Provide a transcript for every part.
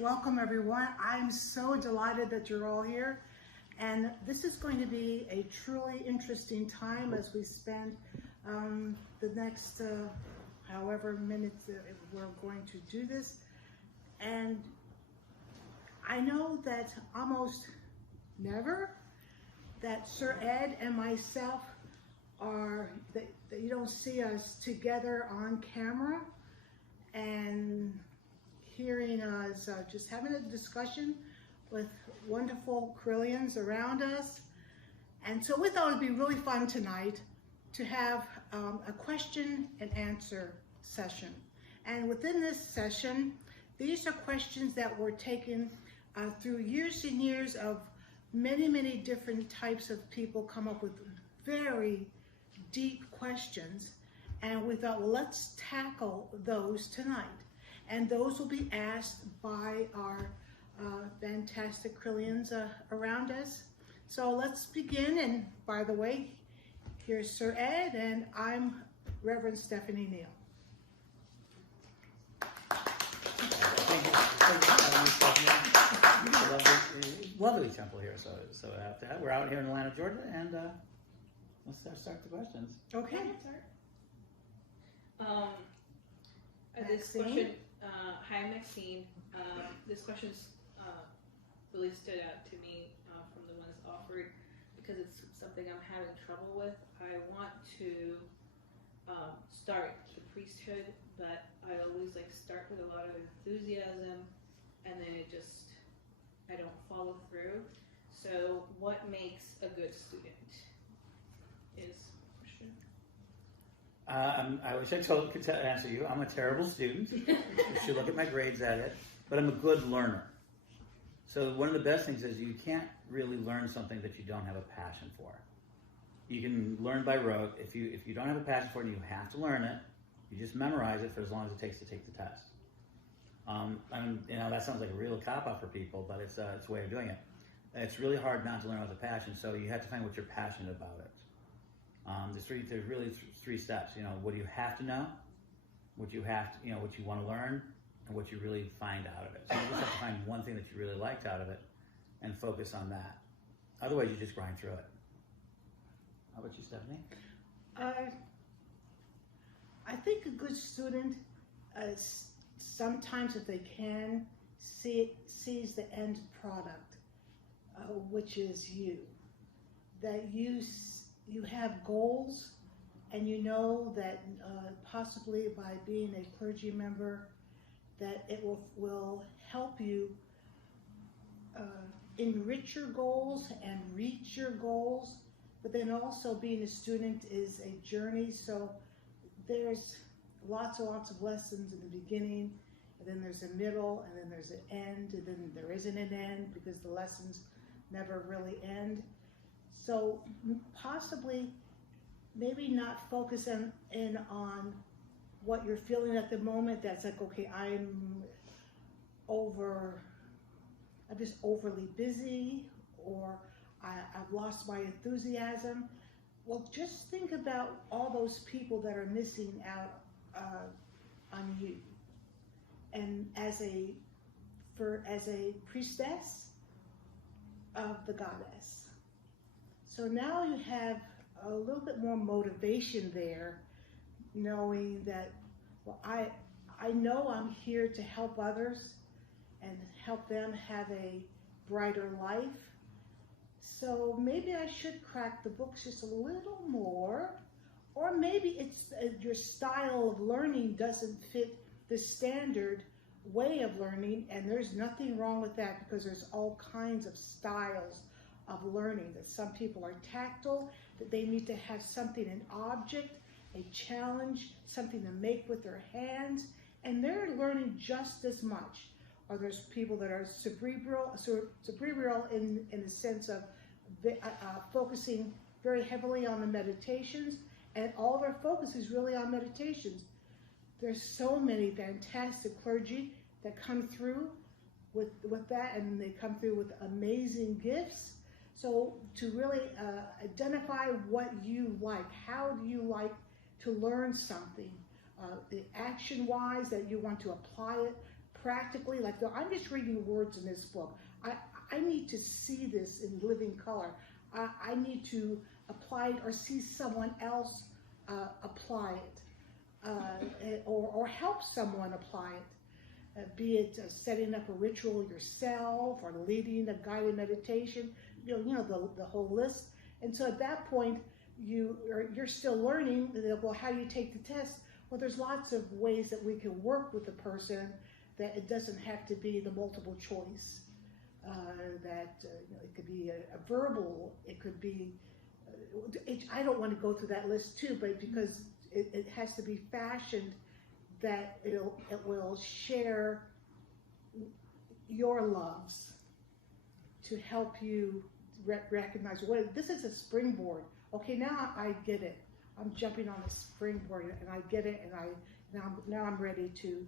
Welcome everyone. I'm so delighted that you're all here, and this is going to be a truly interesting time as we spend the next however minutes we're going to do this. And I know that almost never that Sir Ed and myself that you don't see us together on camera and hearing us just having a discussion with wonderful Corellians around us. And so we thought it'd be really fun tonight to have a question and answer session. And within this session, these are questions that were taken through years and years of many different types of people come up with very deep questions. And we thought, well, let's tackle those tonight. And those will be asked by our fantastic Corellians around us. So let's begin. And by the way, here's Sir Ed, and I'm Reverend Stephanie Neal. Thank you. Lovely temple here, so we're out here in Atlanta, Georgia, and let's start the questions. Okay. This question, hi Maxine. This question's really stood out to me from the ones offered because it's something I'm having trouble with. I want to start the priesthood, but I always start with a lot of enthusiasm, and then I don't follow through. So, what makes a good student? Is the question. I wish I could answer you. I'm a terrible student. You should look at my grades at it. But I'm a good learner. So one of the best things is you can't really learn something that you don't have a passion for. You can learn by rote. If you don't have a passion for it and you have to learn it, you just memorize it for as long as it takes to take the test. That sounds like a real cop-out for people, but it's a way of doing it. It's really hard not to learn with a passion, so you have to find what you're passionate about it. There's really three steps. What do you have to know? What you want to learn, and what you really find out of it. So you just have to find one thing that you really liked out of it, and focus on that. Otherwise, you just grind through it. How about you, Stephanie? I think a good student, sometimes if they can, sees the end product, which is you. That you have goals, and you know that possibly by being a clergy member, that it will help you enrich your goals and reach your goals. But then also being a student is a journey, so there's lots and lots of lessons in the beginning, and then there's a middle, and then there's an end, and then there isn't an end because the lessons never really end. So possibly, maybe not focus in on what you're feeling at the moment. That's like, okay, I'm just overly busy, or I've lost my enthusiasm. Well, just think about all those people that are missing out on you. And as a priestess of the goddess. So now you have a little bit more motivation there, knowing that, well, I know I'm here to help others and help them have a brighter life. So maybe I should crack the books just a little more, or maybe it's your style of learning doesn't fit the standard way of learning, and there's nothing wrong with that because there's all kinds of styles of learning. That some people are tactile, that they need to have something, an object, a challenge, something to make with their hands, and they're learning just as much. Or there's people that are cerebral in the sense of focusing very heavily on the meditations, and all their focus is really on meditations. There's so many fantastic clergy that come through with that, and they come through with amazing gifts. So to really identify what you like, how do you like to learn something, the action-wise that you want to apply it practically, like, I'm just reading words in this book. I need to see this in living color. I need to apply it or see someone else apply it, or help someone apply it. Be it setting up a ritual yourself or leading a guided meditation, the whole list. And so at that point, you're still learning. Well, how do you take the test? Well, there's lots of ways that we can work with the person. That it doesn't have to be the multiple choice. It could be a verbal. It could be. I don't want to go through that list too, but because it has to be fashioned that it will share your loves to help you recognize what this is a springboard. Okay, now I get it. I'm jumping on the springboard and I get it, and now I'm ready to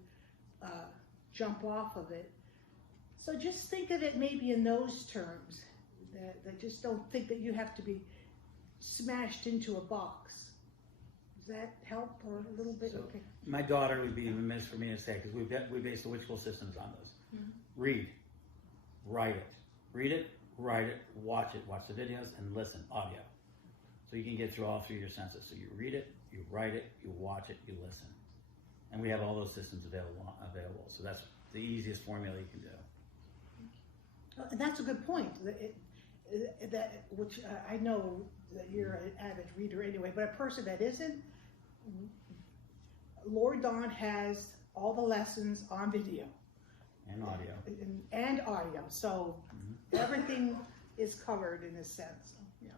jump off of it. So just think of it maybe in those terms. That just don't think that you have to be smashed into a box. Does that help or a little bit? So okay. My daughter would be remiss for me to say, because we base the Witch School systems on this. Mm-hmm. Read, write it, read it, write it, watch the videos, and listen, audio. So you can get through all through your senses. So you read it, you write it, you watch it, you listen. And we have all those systems available. So that's the easiest formula you can do. And that's a good point. Which I know that you're an avid reader anyway, but a person that isn't, Lord Dawn has all the lessons on video. And audio. And audio. So everything is covered in a sense. Yeah.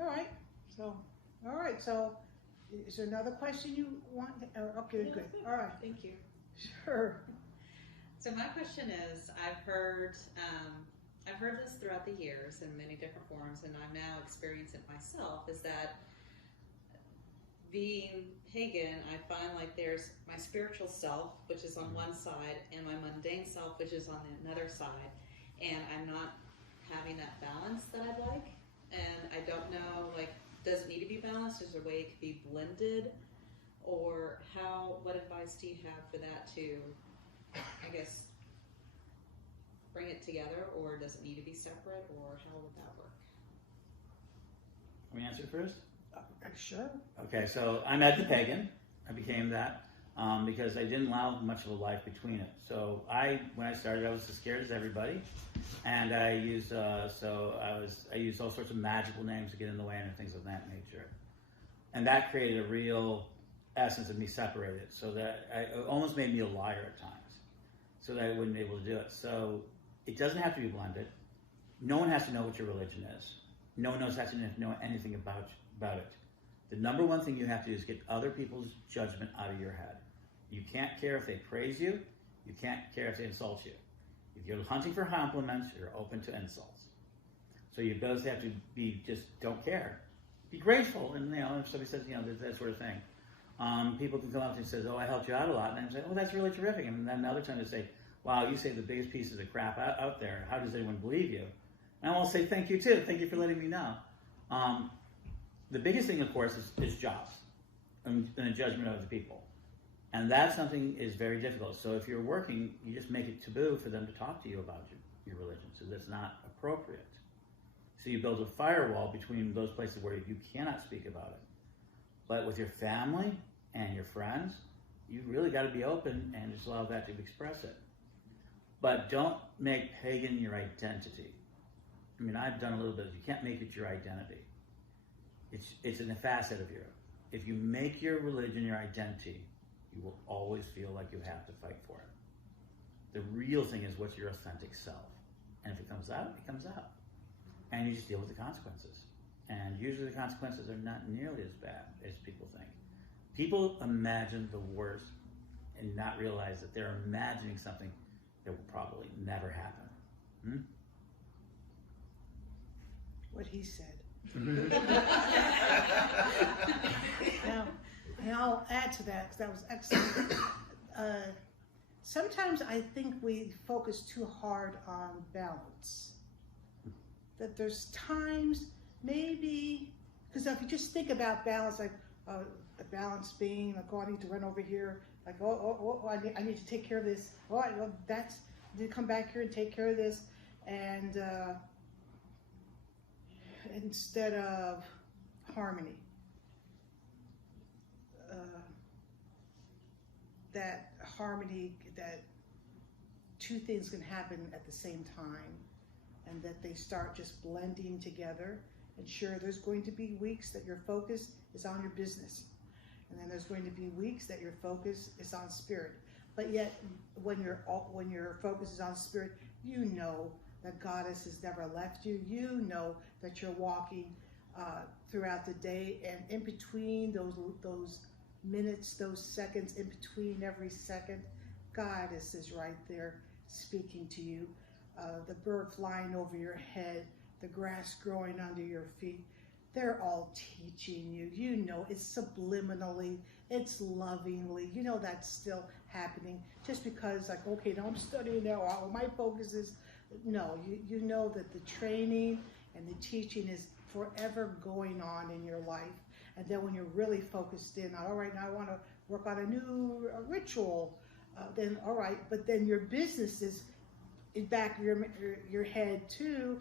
All right. So is there another question you want? Okay, good. All right. Thank you. Sure. So my question is, I've heard this throughout the years in many different forms, and I'm now experiencing it myself, is that being pagan, I find like there's my spiritual self, which is on one side, and my mundane self, which is on another side, and I'm not having that balance that I'd like, and I don't know, like, does it need to be balanced? Is there a way it could be blended? Or what advice do you have for that to, I guess, bring it together, or does it need to be separate, or how would that work? Let me answer first? Sure. Okay, so I'm at the pagan. I became that because I didn't allow much of a life between it. So when I started, I was as scared as everybody, and I used I used all sorts of magical names to get in the way and things of that nature, and that created a real essence of me separated. So that it almost made me a liar at times, so that I wouldn't be able to do it. So it doesn't have to be blended. No one has to know what your religion is. No one has to know anything about it. The number one thing you have to do is get other people's judgment out of your head. You can't care if they praise you. You can't care if they insult you. If you're hunting for compliments, you're open to insults. So you both have to be just don't care. Be grateful, and if somebody says that sort of thing. People can come up to you and say, "Oh, I helped you out a lot," and I say, "Oh, that's really terrific." And then another time they say, "Wow, you say the biggest pieces of crap out there. How does anyone believe you?" And I will say, "Thank you too. Thank you for letting me know." The biggest thing, of course, is jobs and the judgment of the people. And that's something is very difficult. So if you're working, you just make it taboo for them to talk to you about your religion. So that's not appropriate. So you build a firewall between those places where you cannot speak about it. But with your family and your friends, you really got to be open and just allow that to express it. But don't make pagan your identity. I mean, I've done a little bit. You can't make it your identity. It's in a facet of you. If you make your religion your identity, you will always feel like you have to fight for it. The real thing is what's your authentic self. And if it comes out, it comes out. And you just deal with the consequences. And usually the consequences are not nearly as bad as people think. People imagine the worst and not realize that they're imagining something that will probably never happen. What he said. Now, and I'll add to that because that was excellent. Sometimes I think we focus too hard on balance. That there's times, maybe, because if you just think about balance, like a balance being, like, oh, I need to run over here like, I need to take care of this. That's, I need to come back here and take care of this. And instead of harmony, that harmony, that two things can happen at the same time, and that they start just blending together. And sure, there's going to be weeks that your focus is on your business, and then there's going to be weeks that your focus is on spirit. But yet, when your focus is on spirit, you know that Goddess has never left you. You know that you're walking throughout the day, and in between those minutes, those seconds, in between every second, Goddess is right there speaking to you. The bird flying over your head, the grass growing under your feet, they're all teaching you. You know, it's subliminally, it's lovingly. You know that's still happening. Just because, like, okay, now I'm studying now, my focus is, no, you know that the training and the teaching is forever going on in your life. And then when you're really focused in on, all right, now I want to work on a new ritual, then all right, but then your business is in back of your head too,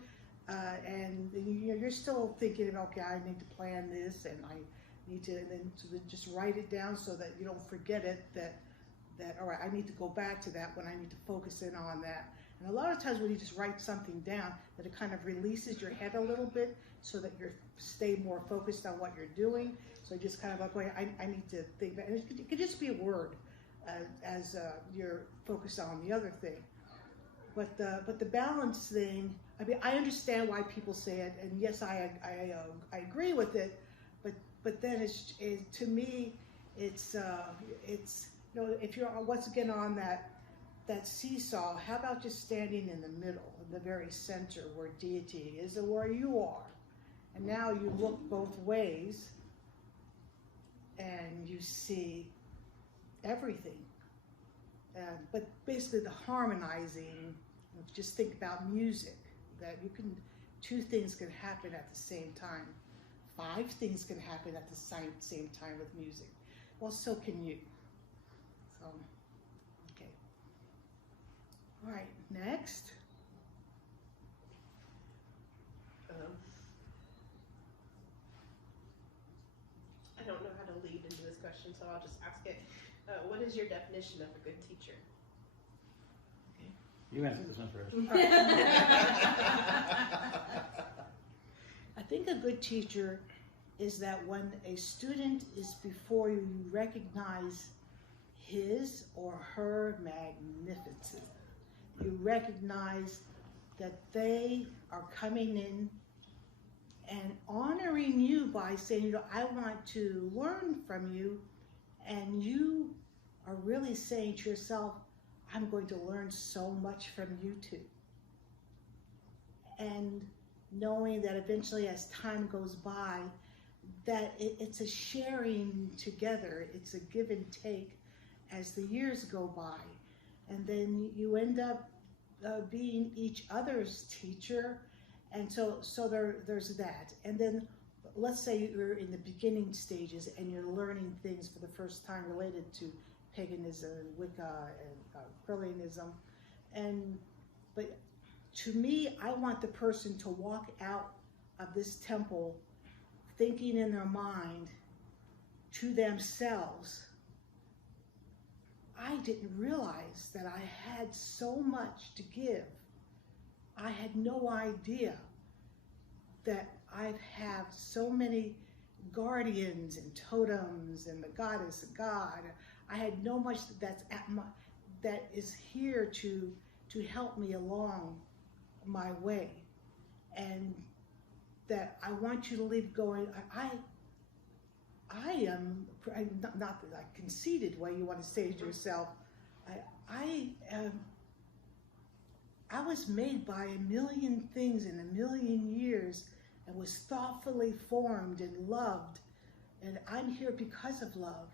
and you're still thinking about, okay, I need to plan this, and I need to, and then to just write it down so that you don't forget it, that all right, I need to go back to that when I need to focus in on that. And a lot of times when you just write something down, that it kind of releases your head a little bit so that you stay more focused on what you're doing. So just kind of like, wait, I need to think about it. It could just be a word as you're focused on the other thing. But the balance thing, I mean, I understand why people say it, and yes, I agree with it. But then to me, it's you know, if you're once again on that seesaw, how about just standing in the middle, in the very center where deity is and where you are? And now you look both ways and you see everything. But basically the harmonizing, just think about music, that two things can happen at the same time. 5 things can happen at the same time with music. Well, so can you. So, okay. All right, next. I don't know how to lead into this question, so I'll just ask it. What is your definition of a good teacher? You answer this one first. I think a good teacher is that when a student is before you, you recognize his or her magnificence. You recognize that they are coming in and honoring you by saying, you know, I want to learn from you, and you are really saying to yourself, I'm going to learn so much from you too. And knowing that eventually as time goes by, that it's a sharing together, it's a give and take as the years go by. And then you end up being each other's teacher. And so there's that. And then let's say you're in the beginning stages and you're learning things for the first time related to paganism, Wicca, and Arminianism. But to me, I want the person to walk out of this temple thinking in their mind to themselves, I didn't realize that I had so much to give. I had no idea that I have so many guardians and totems and the goddess and God. I had no much that is here to help me along my way, and that I want you to leave going. I am not the like conceited way you want to say to yourself. I was made by a million things in a million years, and was thoughtfully formed and loved, and I'm here because of love.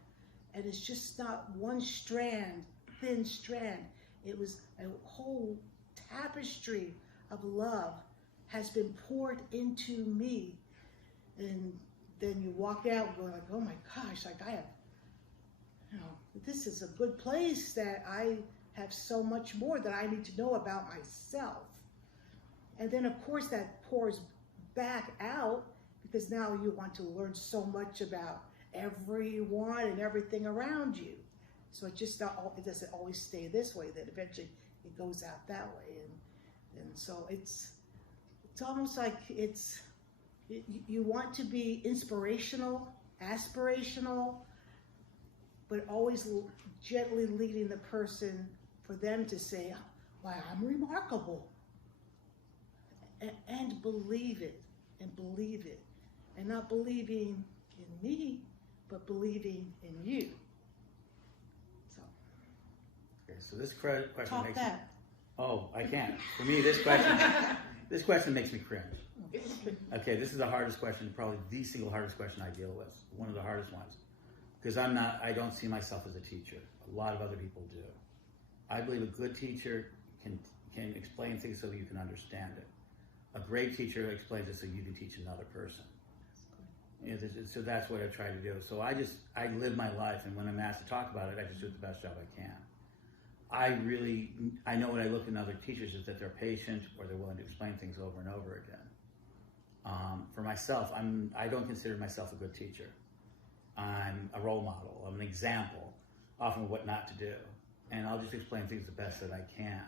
And it's just not one strand, thin strand. It was a whole tapestry of love has been poured into me. And then you walk out going like, oh my gosh, like you know, this is a good place that I have so much more that I need to know about myself. And then of course that pours back out because now you want to learn so much about everyone and everything around you. So it doesn't always stay this way, that eventually it goes out that way. And so it's almost like you want to be inspirational, aspirational, but always gently leading the person for them to say, why, I'm remarkable. And believe it, and not believing in me, but believing in you. So, Okay, so this question talk makes that. Oh, I can't. For me, this question makes me cringe. Okay, this is the hardest question, probably the single hardest question I deal with. One of the hardest ones. Because I don't see myself as a teacher. A lot of other people do. I believe a good teacher can explain things so you can understand it. A great teacher explains it so you can teach another person. You know, so that's what I try to do. So I live my life, and when I'm asked to talk about it, I just do the best job I can. I know when I look at other teachers is that they're patient or they're willing to explain things over and over again. For myself, I don't consider myself a good teacher. I'm a role model. I'm an example, often of what not to do. And I'll just explain things the best that I can.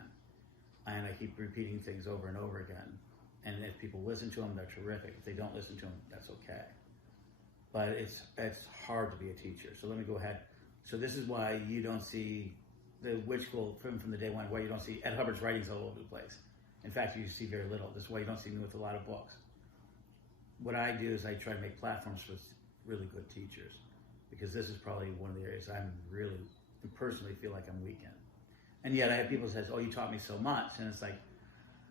And I keep repeating things over and over again. And if people listen to them, they're terrific. If they don't listen to them, that's okay. But it's hard to be a teacher. So let me go ahead. So this is why you don't see the Witch School from the day one, why you don't see Ed Hubbard's writings all over the place. In fact, you see very little. This is why you don't see me with a lot of books. What I do is I try to make platforms for really good teachers, because this is probably one of the areas I'm really, personally feel like I'm weak in. And yet I have people who say, oh, you taught me so much. And it's like,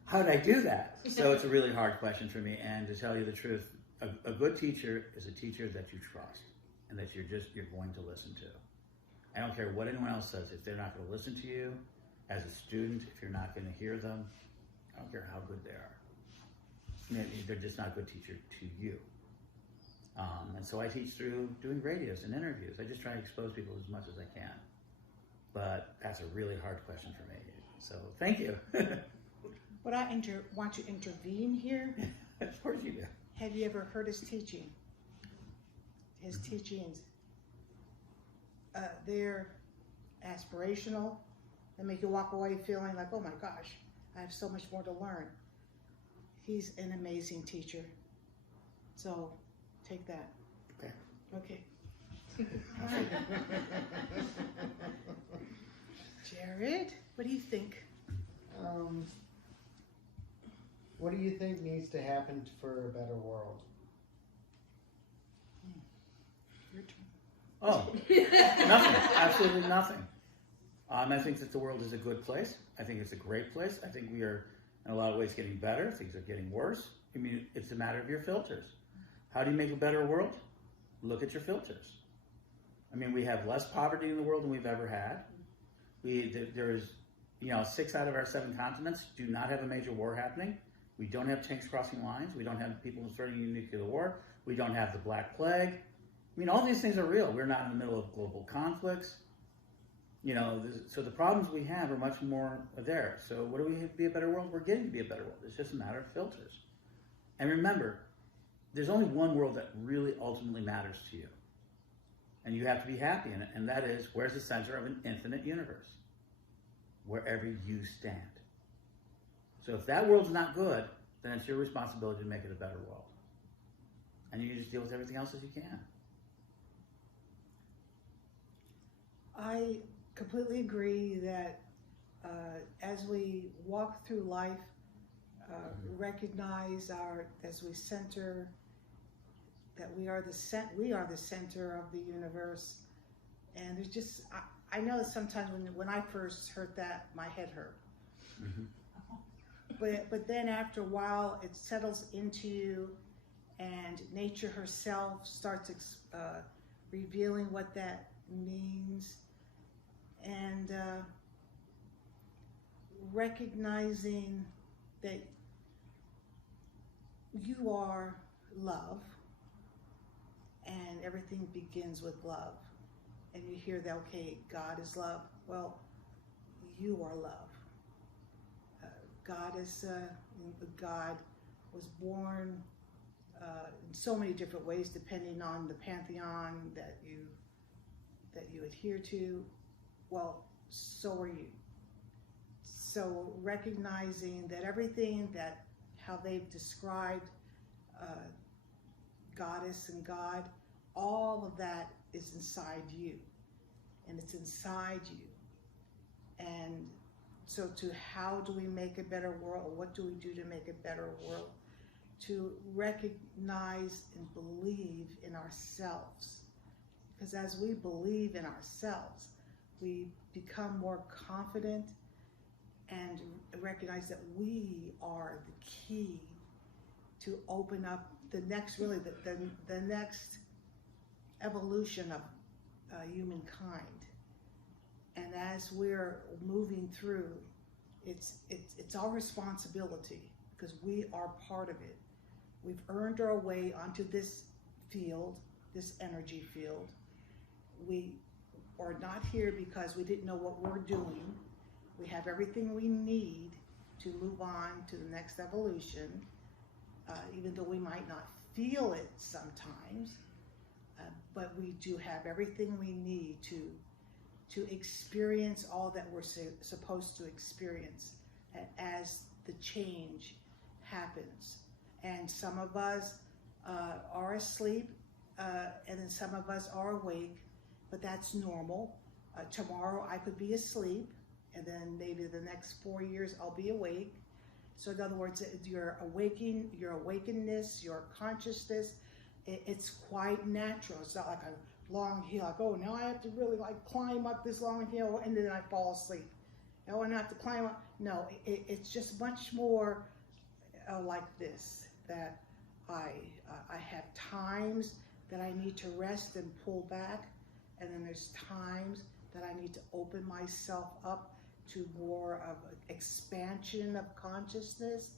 how did I do that? So it's a really hard question for me. And to tell you the truth, a good teacher is a teacher that you trust and that you're going to listen to. I don't care what anyone else says. If they're not going to listen to you as a student, if you're not going to hear them, I don't care how good they are. They're just not a good teacher to you. And so I teach through doing radios and interviews. I just try to expose people as much as I can. But that's a really hard question for me. So thank you. But I want to intervene here. Of course you do. Have you ever heard his teaching? His teachings, they're aspirational. They make you walk away feeling like, oh my gosh, I have so much more to learn. He's an amazing teacher. So take that. Okay. Okay. All right. Jared, what do you think? What do you think needs to happen for a better world? Your turn. Oh, nothing. Absolutely nothing. I think that the world is a good place. I think it's a great place. I think we are, in a lot of ways, getting better. Things are getting worse. I mean, it's a matter of your filters. How do you make a better world? Look at your filters. I mean, we have less poverty in the world than we've ever had. There's, 6 out of our 7 continents do not have a major war happening. We don't have tanks crossing lines. We don't have people threatening a nuclear war. We don't have the Black Plague. I mean, all these things are real. We're not in the middle of global conflicts. So the problems we have are much more there. So what do we have to be a better world? We're getting to be a better world. It's just a matter of filters. And remember, there's only one world that really ultimately matters to you. And you have to be happy in it. And that is, where's the center of an infinite universe? Wherever you stand. So if that world's not good, then it's your responsibility to make it a better world. And you just deal with everything else as you can. I completely agree that as we walk through life, recognize as we center that we are the center of the universe, and there's just I know that sometimes when I first heard that, my head hurt. Mm-hmm. But then after a while, it settles into you, and nature herself starts revealing what that means, and recognizing that you are love, and everything begins with love. and you hear that, okay, God is love. Well, you are love. God was born in so many different ways, depending on the pantheon that you adhere to. Well, so are you. So recognizing that everything that how they've described goddess and God, all of that is inside you, and it's inside you. And so to how do we make a better world? What do we do to make a better world? To recognize and believe in ourselves. Because as we believe in ourselves, we become more confident and recognize that we are the key to open up the next, really the next evolution of humankind. And as we're moving through, it's our responsibility, because we are part of it. We've earned our way onto this field, this energy field. We are not here because we didn't know what we're doing. We have everything we need to move on to the next evolution, even though we might not feel it sometimes, but we do have everything we need to experience all that we're supposed to experience as the change happens. And some of us are asleep, and then some of us are awake, but that's normal. Tomorrow I could be asleep, and then maybe the next 4 years I'll be awake. So in other words, your awakenness, your consciousness, it's quite natural. It's not like a long hill, like, oh, now I have to really like climb up this long hill and then I fall asleep. No, I have to climb up. No, it's just much more like this, that I have times that I need to rest and pull back, and then there's times that I need to open myself up to more of an expansion of consciousness.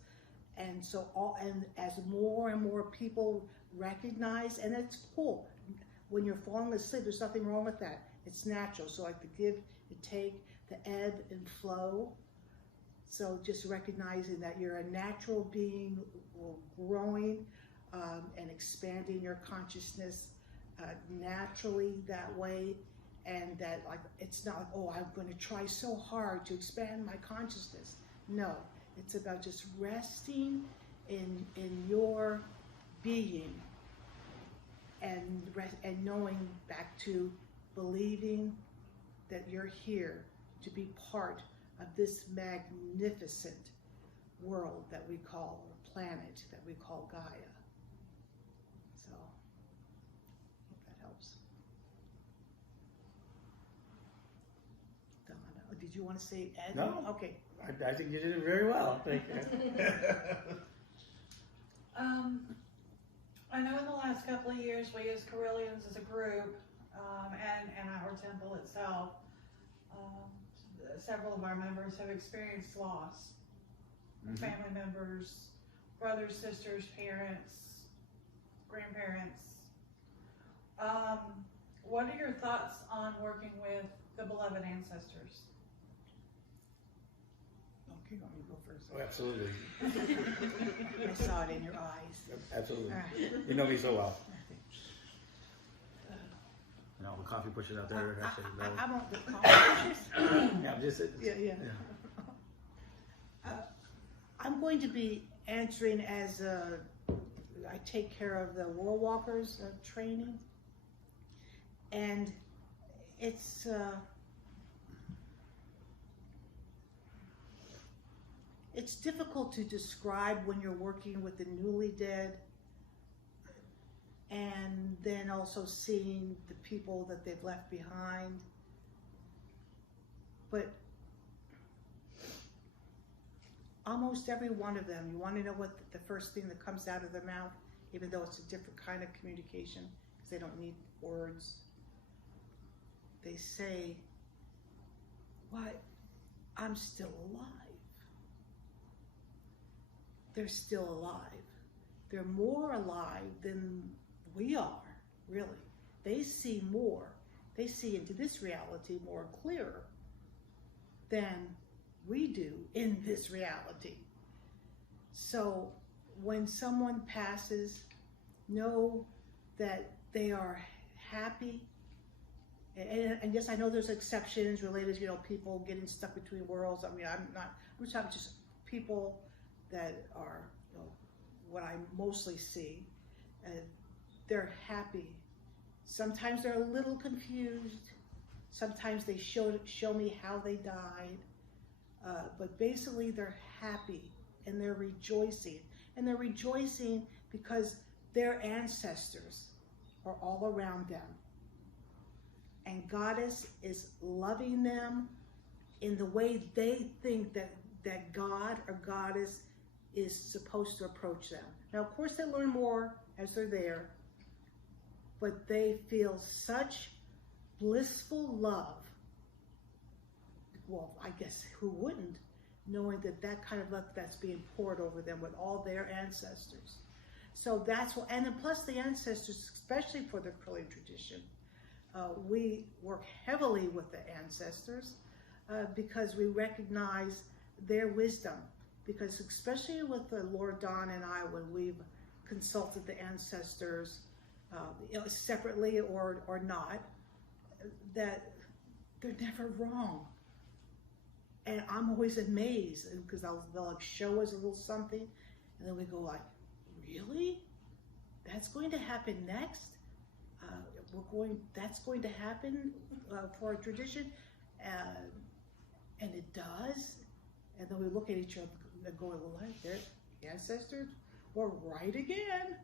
And so and as more and more people recognize, and it's cool, when you're falling asleep, there's nothing wrong with that. It's natural. So like the give and take, the ebb and flow. So just recognizing that you're a natural being, growing and expanding your consciousness naturally that way. And that, like, it's not like, oh, I'm going to try so hard to expand my consciousness. No, it's about just resting in your being, and knowing, back to believing that you're here to be part of this magnificent world that we call, or planet that we call Gaia. So, I hope that helps. Donna, did you want to say Ed? No. Okay. I think you did it very well. Thank you. I know in the last couple of years we as Carillions as a group, and our temple itself, several of our members have experienced loss. Family members, brothers, sisters, parents, grandparents. What are your thoughts on working with the beloved ancestors? Okay, you want me to go first? Oh, absolutely. I saw it in your eyes. Absolutely. All right. You know me so well. You know, the coffee pushes out there. I won't get coffee. Yeah, just Yeah. I'm going to be answering as I take care of the World Walkers training, and it's difficult to describe when you're working with the newly dead, and then also seeing the people that they've left behind. But almost every one of them, you want to know what the first thing that comes out of their mouth, even though it's a different kind of communication, because they don't need words. They say, "Why, I'm still alive." They're still alive. They're more alive than we are, really. They see more. They see into this reality more clearer than we do in this reality. So when someone passes, know that they are happy. And yes, I know there's exceptions related to, people getting stuck between worlds. I mean, I'm talking just people that are, what I mostly see. They're happy. Sometimes they're a little confused. Sometimes they show me how they died. But basically they're happy and they're rejoicing. And they're rejoicing because their ancestors are all around them. And Goddess is loving them in the way they think that God or Goddess is supposed to approach them. Now, of course, they learn more as they're there, but they feel such blissful love. Well, I guess who wouldn't, knowing that kind of love that's being poured over them with all their ancestors. So that's what, and then plus the ancestors, especially for the Curly tradition, we work heavily with the ancestors because we recognize their wisdom. Because especially with the Lord Don and I, when we've consulted the ancestors separately or not, that they're never wrong. And I'm always amazed because they'll like show us a little something, and then we go like, really? That's going to happen next? That's going to happen for a tradition? And it does. And then we look at each other and go, well, their ancestors were right again.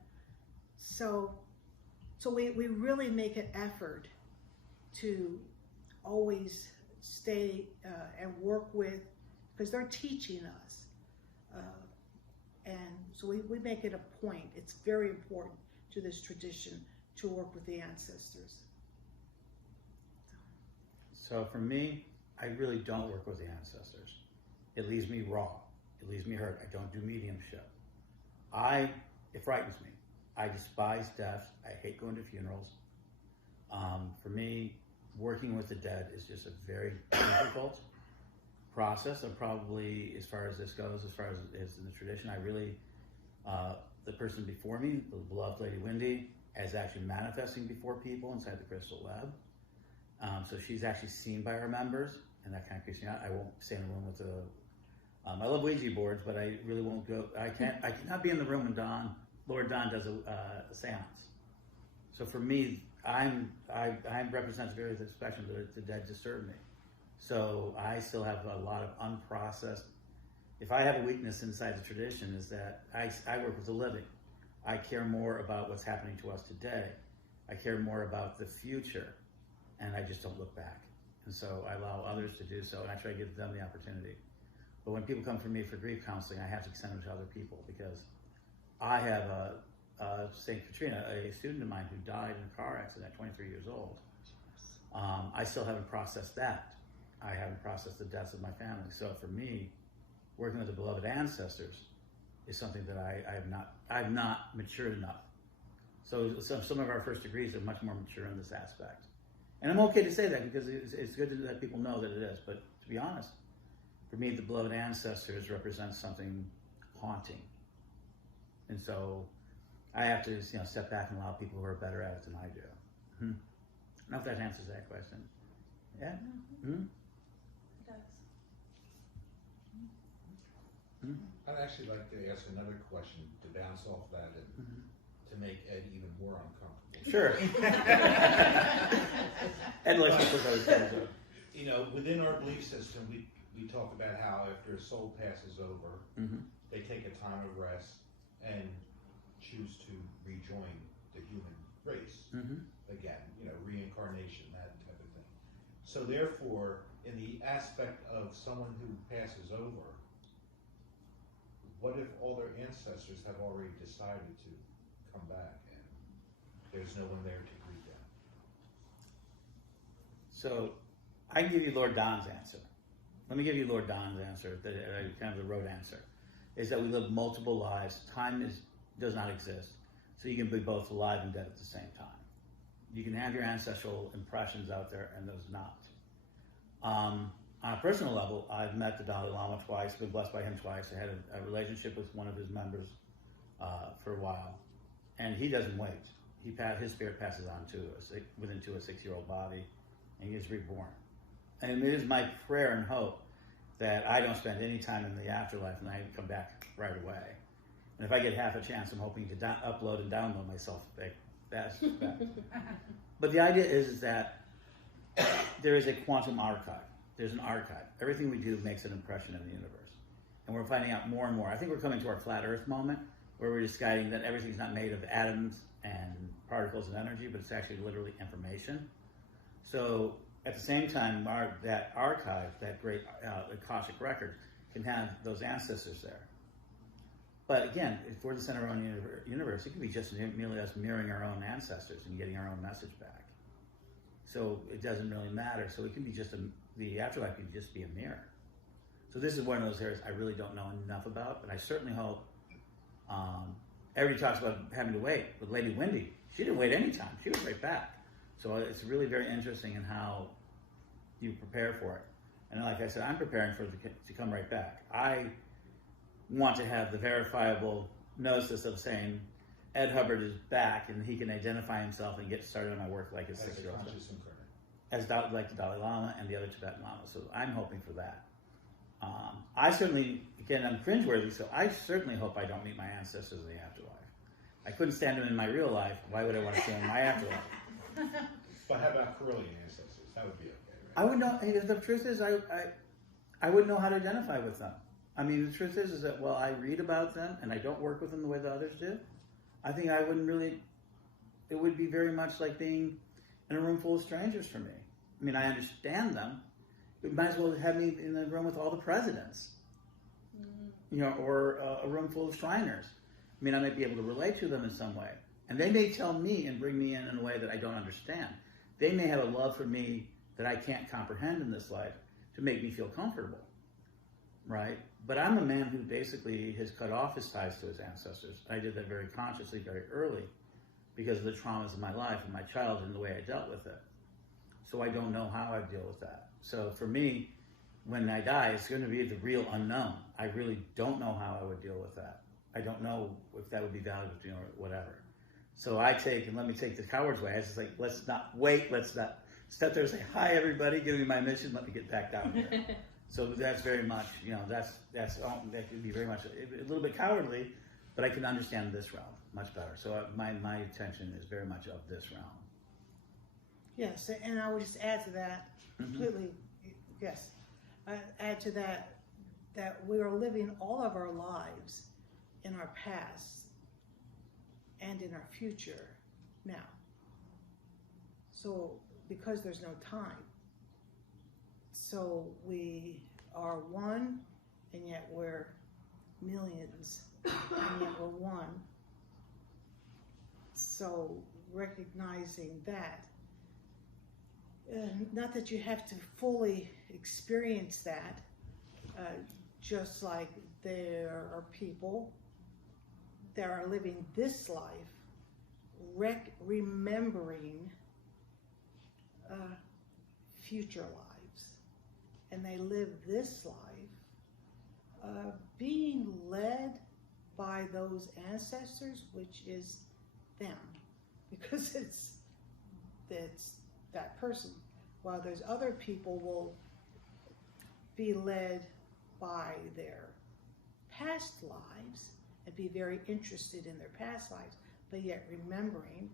So we really make an effort to always stay and work with, because they're teaching us. And so we make it a point. It's very important to this tradition to work with the ancestors. So for me, I really don't work with the ancestors. It leaves me raw. It leaves me hurt. I don't do mediumship. It frightens me. I despise death. I hate going to funerals. For me, working with the dead is just a very difficult process. And probably, as far as this goes, as far as in the tradition, I really, the person before me, the beloved Lady Wendy, is actually manifesting before people inside the crystal web. So she's actually seen by her members, and that kind of creeps me out. I won't stay in the room with the. I love Ouija boards, but I really won't go. I cannot be in the room when Lord Don does a seance. So for me, I represent various expressions that the dead disturb me. So I still have a lot of unprocessed. If I have a weakness inside the tradition, is that I work with the living. I care more about what's happening to us today. I care more about the future, and I just don't look back. And so I allow others to do so, and I try to give them the opportunity. But when people come for me for grief counseling, I have to send them to other people, because I have St. Katrina, a student of mine who died in a car accident at 23 years old. I still haven't processed that. I haven't processed the deaths of my family. So for me, working with the beloved ancestors is something that I've not matured enough. So some of our first degrees are much more mature in this aspect. And I'm okay to say that, because it's good to let people know that it is. But to be honest, for me, the beloved ancestors represent something haunting. And so I have to step back and allow people who are better at it than I do. I don't know if that answers that question. Yeah? Mm-hmm. It does. Mm-hmm. I'd actually like to ask another question to bounce off that and to make Ed even more uncomfortable. Sure. Ed likes to put those things up. Within our belief system, we talk about how after a soul passes over, they take a time of rest and choose to rejoin the human race again, reincarnation, that type of thing. So therefore, in the aspect of someone who passes over, what if all their ancestors have already decided to come back and there's no one there to greet them? So I can give you Lord Don's answer. Let me give you Lord Don's answer, kind of the road answer, is that we live multiple lives. Time does not exist. So you can be both alive and dead at the same time. You can have your ancestral impressions out there and those not. On a personal level, I've met the Dalai Lama twice, been blessed by him twice. I had a relationship with one of his members for a while, and he doesn't wait. His spirit passes on to a 6-year-old body, and he is reborn. And it is my prayer and hope that I don't spend any time in the afterlife and I come back right away. And if I get half a chance, I'm hoping to upload and download myself back. But the idea is that there is a quantum archive. There's an archive. Everything we do makes an impression in the universe. And we're finding out more and more. I think we're coming to our flat earth moment where we're deciding that everything's not made of atoms and particles and energy, but it's actually literally information. So at the same time, that archive, that great Akashic record, can have those ancestors there. But again, if we're the center of our own universe, it can be just merely us mirroring our own ancestors and getting our own message back. So it doesn't really matter. So it can be just the afterlife can just be a mirror. So this is one of those areas I really don't know enough about, but I certainly hope. Everybody talks about having to wait, but Lady Wendy, she didn't wait any time. She was right back. So it's really very interesting in how you prepare for it. And like I said, I'm preparing for it to come right back. I want to have the verifiable gnosis of saying Ed Hubbard is back and he can identify himself and get started on my work like his 6-year-old. Conscious incarnate. Like the Dalai Lama and the other Tibetan Lamas. So I'm hoping for that. I certainly, again, I'm cringeworthy, so I certainly hope I don't meet my ancestors in the afterlife. I couldn't stand them in my real life. Why would I want to see them in my afterlife? But how about Carillion ancestors? That would be okay, right? I would know. The truth is, I wouldn't know how to identify with them. I mean, the truth is that, well, I read about them and I don't work with them the way the others do. I think I wouldn't really, it would be very much like being in a room full of strangers for me. I mean, I understand them. You might as well have me in the room with all the presidents, or a room full of Shriners. I mean, I might be able to relate to them in some way. And they may tell me and bring me in a way that I don't understand. They may have a love for me that I can't comprehend in this life to make me feel comfortable, right? But I'm a man who basically has cut off his ties to his ancestors. I did that very consciously, very early, because of the traumas of my life and my childhood and the way I dealt with it. So I don't know how I deal with that. So for me, when I die, it's going to be the real unknown. I really don't know how I would deal with that. I don't know if that would be valuable to me or whatever. So let me take the coward's way. I was just like, let's not wait. Let's not step there and say, hi, everybody, give me my mission. Let me get back down here. So that's very much, that could be very much a little bit cowardly, but I can understand this realm much better. So my attention is very much of this realm. Yes, and I would just add to that completely. Yes, add to that we are living all of our lives in our past and in our future now. So because there's no time, so we are one, and yet we're millions, and yet we're one. So recognizing that. Not that you have to fully experience that, just like there are people that are living this life, remembering future lives, and they live this life being led by those ancestors, which is them, because it's that person, while there's other people will be led by their past lives and be very interested in their past lives, but yet remembering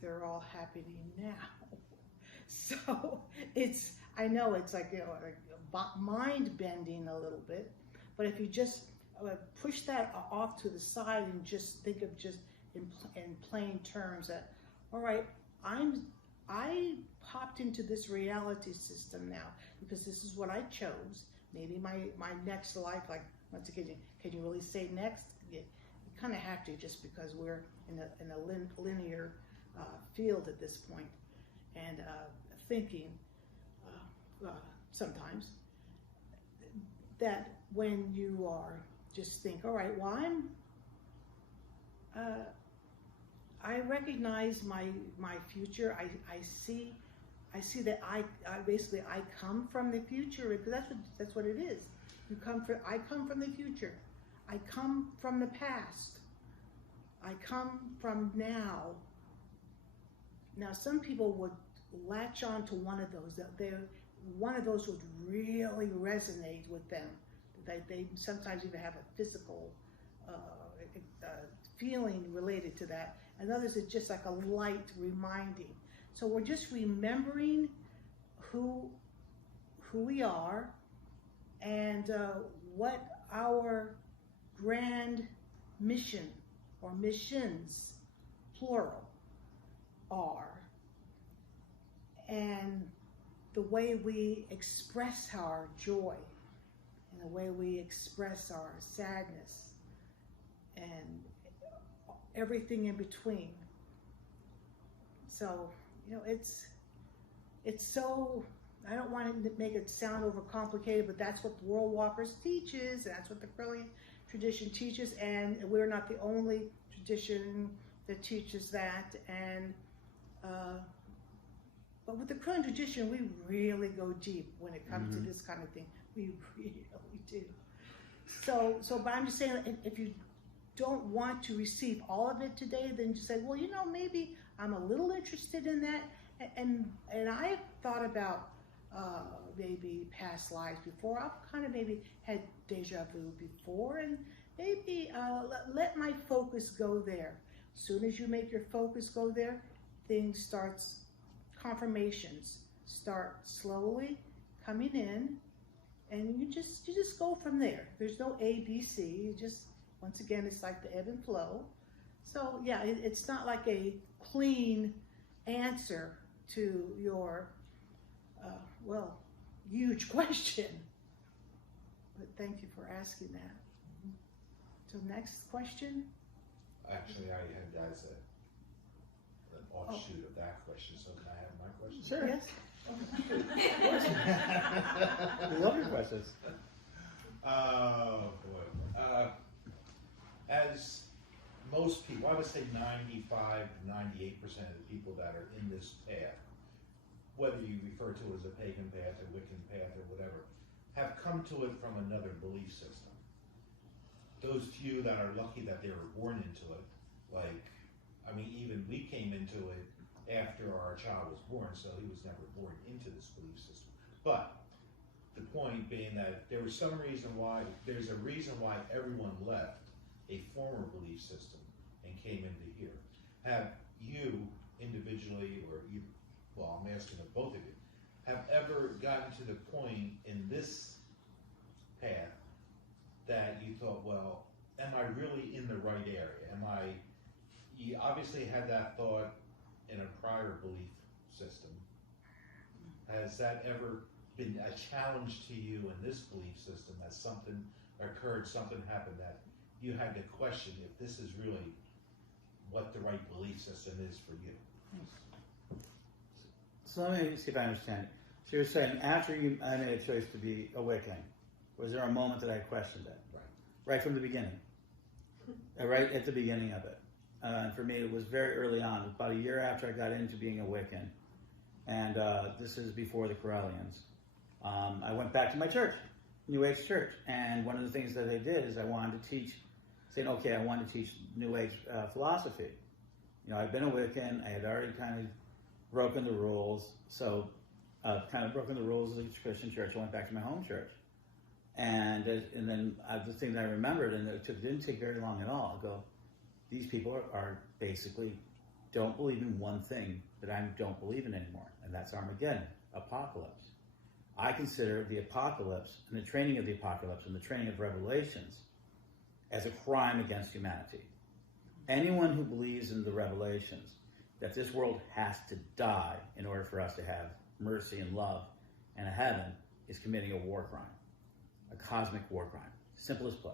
they're all happening now. So I know it's like, mind bending a little bit, but if you just push that off to the side and just think of just in plain terms that, all right, I popped into this reality system now because this is what I chose. Maybe my next life, like, once again, can you really say next? You kind of have to, just because we're in a linear field at this point, and thinking sometimes that when you are just think, all right, well, I recognize my future. I see that I basically I come from the future, because that's what it is. I come from the future. I come from the past. I come from now. Now, some people would latch on to one of those. One of those would really resonate with them. They sometimes even have a physical feeling related to that. And others, it's just like a light reminding. So we're just remembering who we are and what our grand mission or missions, plural, are, and the way we express our joy and the way we express our sadness and everything in between. So, it's so, I don't want to make it sound overcomplicated, but that's what the World Walkers teaches, and that's what the Correllian tradition teaches, and we're not the only tradition that teaches that. And but with the Correllian tradition, we really go deep when it comes to this kind of thing. We really do. So, but I'm just saying, if you don't want to receive all of it today, then just say, well, maybe I'm a little interested in that, and I've thought about maybe past lives before. I've kind of maybe had deja vu before, and maybe let my focus go there. As soon as you make your focus go there, confirmations start slowly coming in, and you just go from there. There's no A, B, C. You just, once again, it's like the ebb and flow. So yeah, it's not like a clean answer to your huge question. But thank you for asking that. So next question. Actually, I had guys that an offshoot of that question. So can I have my question? Sure. Yes. We love your questions. Oh boy. As most people, I would say 95 to 98% of the people that are in this path, whether you refer to it as a pagan path or Wiccan path or whatever, have come to it from another belief system. Those few that are lucky that they were born into it, even we came into it after our child was born, so he was never born into this belief system. But the point being that there's a reason why everyone left a former belief system and came into here. Have you individually, I'm asking of both of you, have ever gotten to the point in this path that you thought, well, am I really in the right area? You obviously had that thought in a prior belief system. Has that ever been a challenge to you in this belief system, that something occurred, something happened that you had to question if this is really what the right belief system is for you? So let me see if I understand. So you're saying after you made a choice to be a Wiccan, was there a moment that I questioned it? Right from the beginning. Right at the beginning of it. And for me, it was very early on, about a year after I got into being a Wiccan. And this is before the Correllians. I went back to my church, New Age church. And one of the things that they did is I wanted to teach, saying, okay, I wanted to teach New Age philosophy. I've been a Wiccan. I had already kind of broken the rules. So kind of broken the rules of the Christian church. I went back to my home church. And then the thing that I remembered, and it didn't take very long at all, I go, these people are basically don't believe in one thing that I don't believe in anymore, and that's Armageddon, apocalypse. I consider the apocalypse and the training of the apocalypse and the training of Revelations as a crime against humanity. Anyone who believes in the Revelations, that this world has to die in order for us to have mercy and love and a heaven, is committing a war crime, a cosmic war crime, simplest put.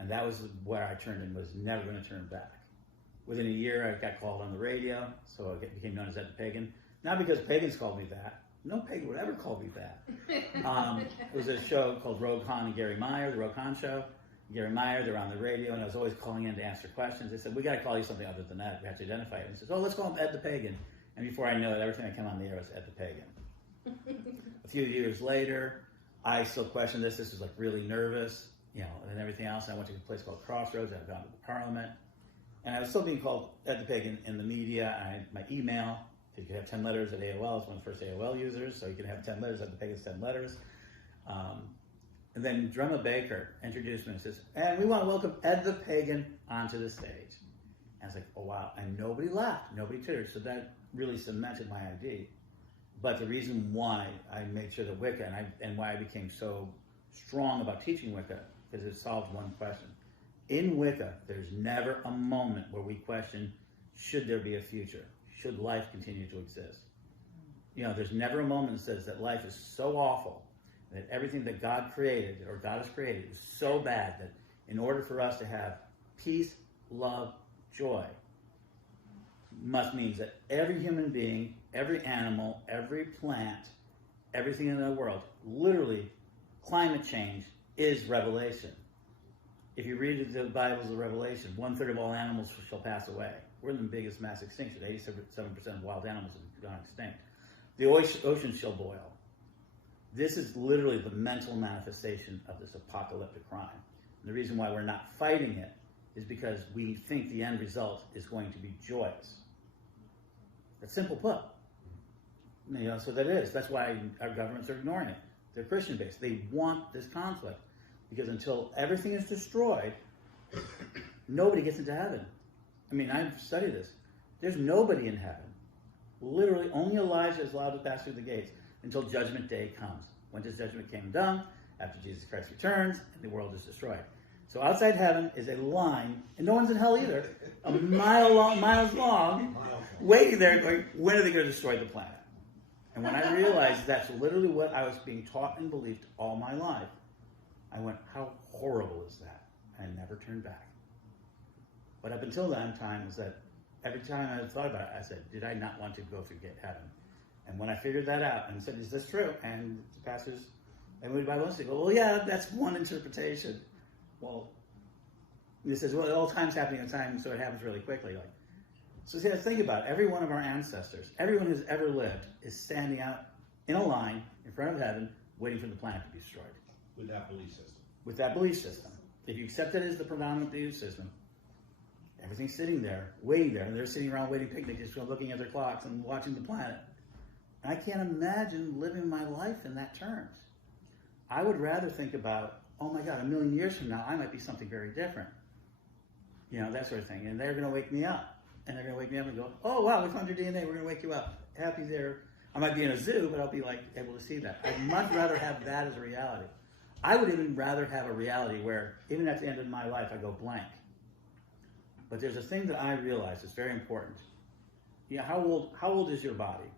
And that was where I turned and was never going to turn back. Within a year, I got called on the radio, so I became known as Ed the Pagan. Not because pagans called me that. No pagan would ever call me that. It was a show called Rogue Han and Gary Meyer, the Rogue Han Show. Gary Myers, they're on the radio, and I was always calling in to answer questions. They said, we got to call you something other than that. We have to identify it. And he says, oh, let's call him Ed the Pagan. And before I know it, everything that came on the air was Ed the Pagan. A few years later, I still questioned this. This was like really nervous, you know, and everything else. And I went to a place called Crossroads. I'd gone to the Parliament. And I was still being called Ed the Pagan in the media. I had my email, because you could have 10 letters at AOL. It was one of the first AOL users. So you could have 10 letters. Ed the Pagan's 10 letters. And then Drema Baker introduced me and says, and we want to welcome Ed the Pagan onto the stage. And I was like, oh wow. And nobody laughed, nobody tittered. So that really cemented my ID. But the reason why I made sure that Wicca, and why I became so strong about teaching Wicca, because it solves one question. In Wicca, there's never a moment where we question, should there be a future? Should life continue to exist? You know, there's never a moment that says that life is so awful, that everything that God created, or God has created, is so bad that in order for us to have peace, love, joy, must means that every human being, every animal, every plant, everything in the world, literally, climate change is revelation. If you read the Bible's Revelation, 1/3 of all animals shall pass away. We're in the biggest mass extinction. 87% of wild animals have gone extinct. The ocean shall boil. This is literally the mental manifestation of this apocalyptic crime. And the reason why we're not fighting it is because we think the end result is going to be joyous. That's simple put. You know, so that is. That's why our governments are ignoring it. They're Christian-based. They want this conflict. Because until everything is destroyed, nobody gets into heaven. I mean, I've studied this. There's nobody in heaven. Literally, only Elijah is allowed to pass through the gates until Judgment Day comes. When does Judgment come done? After Jesus Christ returns and the world is destroyed. So outside heaven is a line, and no one's in hell either, miles long, waiting there going, when are they going to destroy the planet? And when I realized that's literally what I was being taught and believed all my life, I went, how horrible is that? And I never turned back. But up until that time was that every time I thought about it, I said, did I not want to go through heaven? And when I figured that out and said, is this true? And the pastors, and we Bible say, well, yeah, that's one interpretation. Well, he says, well, all time's happening at a time, so it happens really quickly. Like, so see, think about it. Every one of our ancestors, everyone who's ever lived, is standing out in a line in front of heaven, waiting for the planet to be destroyed. With that belief system. With that belief system. If you accept it as the predominant belief system, everything's sitting there, waiting there, and they're sitting around waiting picnic, just looking at their clocks and watching the planet. And I can't imagine living my life in that terms. I would rather think about, oh my God, 1,000,000 years from now, I might be something very different. You know, that sort of thing. And they're going to wake me up. And they're going to wake me up and go, oh wow, we found your DNA, we're going to wake you up. Happy there. I might be in a zoo, but I'll be like able to see that. I'd much rather have that as a reality. I would even rather have a reality where, even at the end of my life, I go blank. But there's a thing that I realize is very important. Yeah, how old is your body?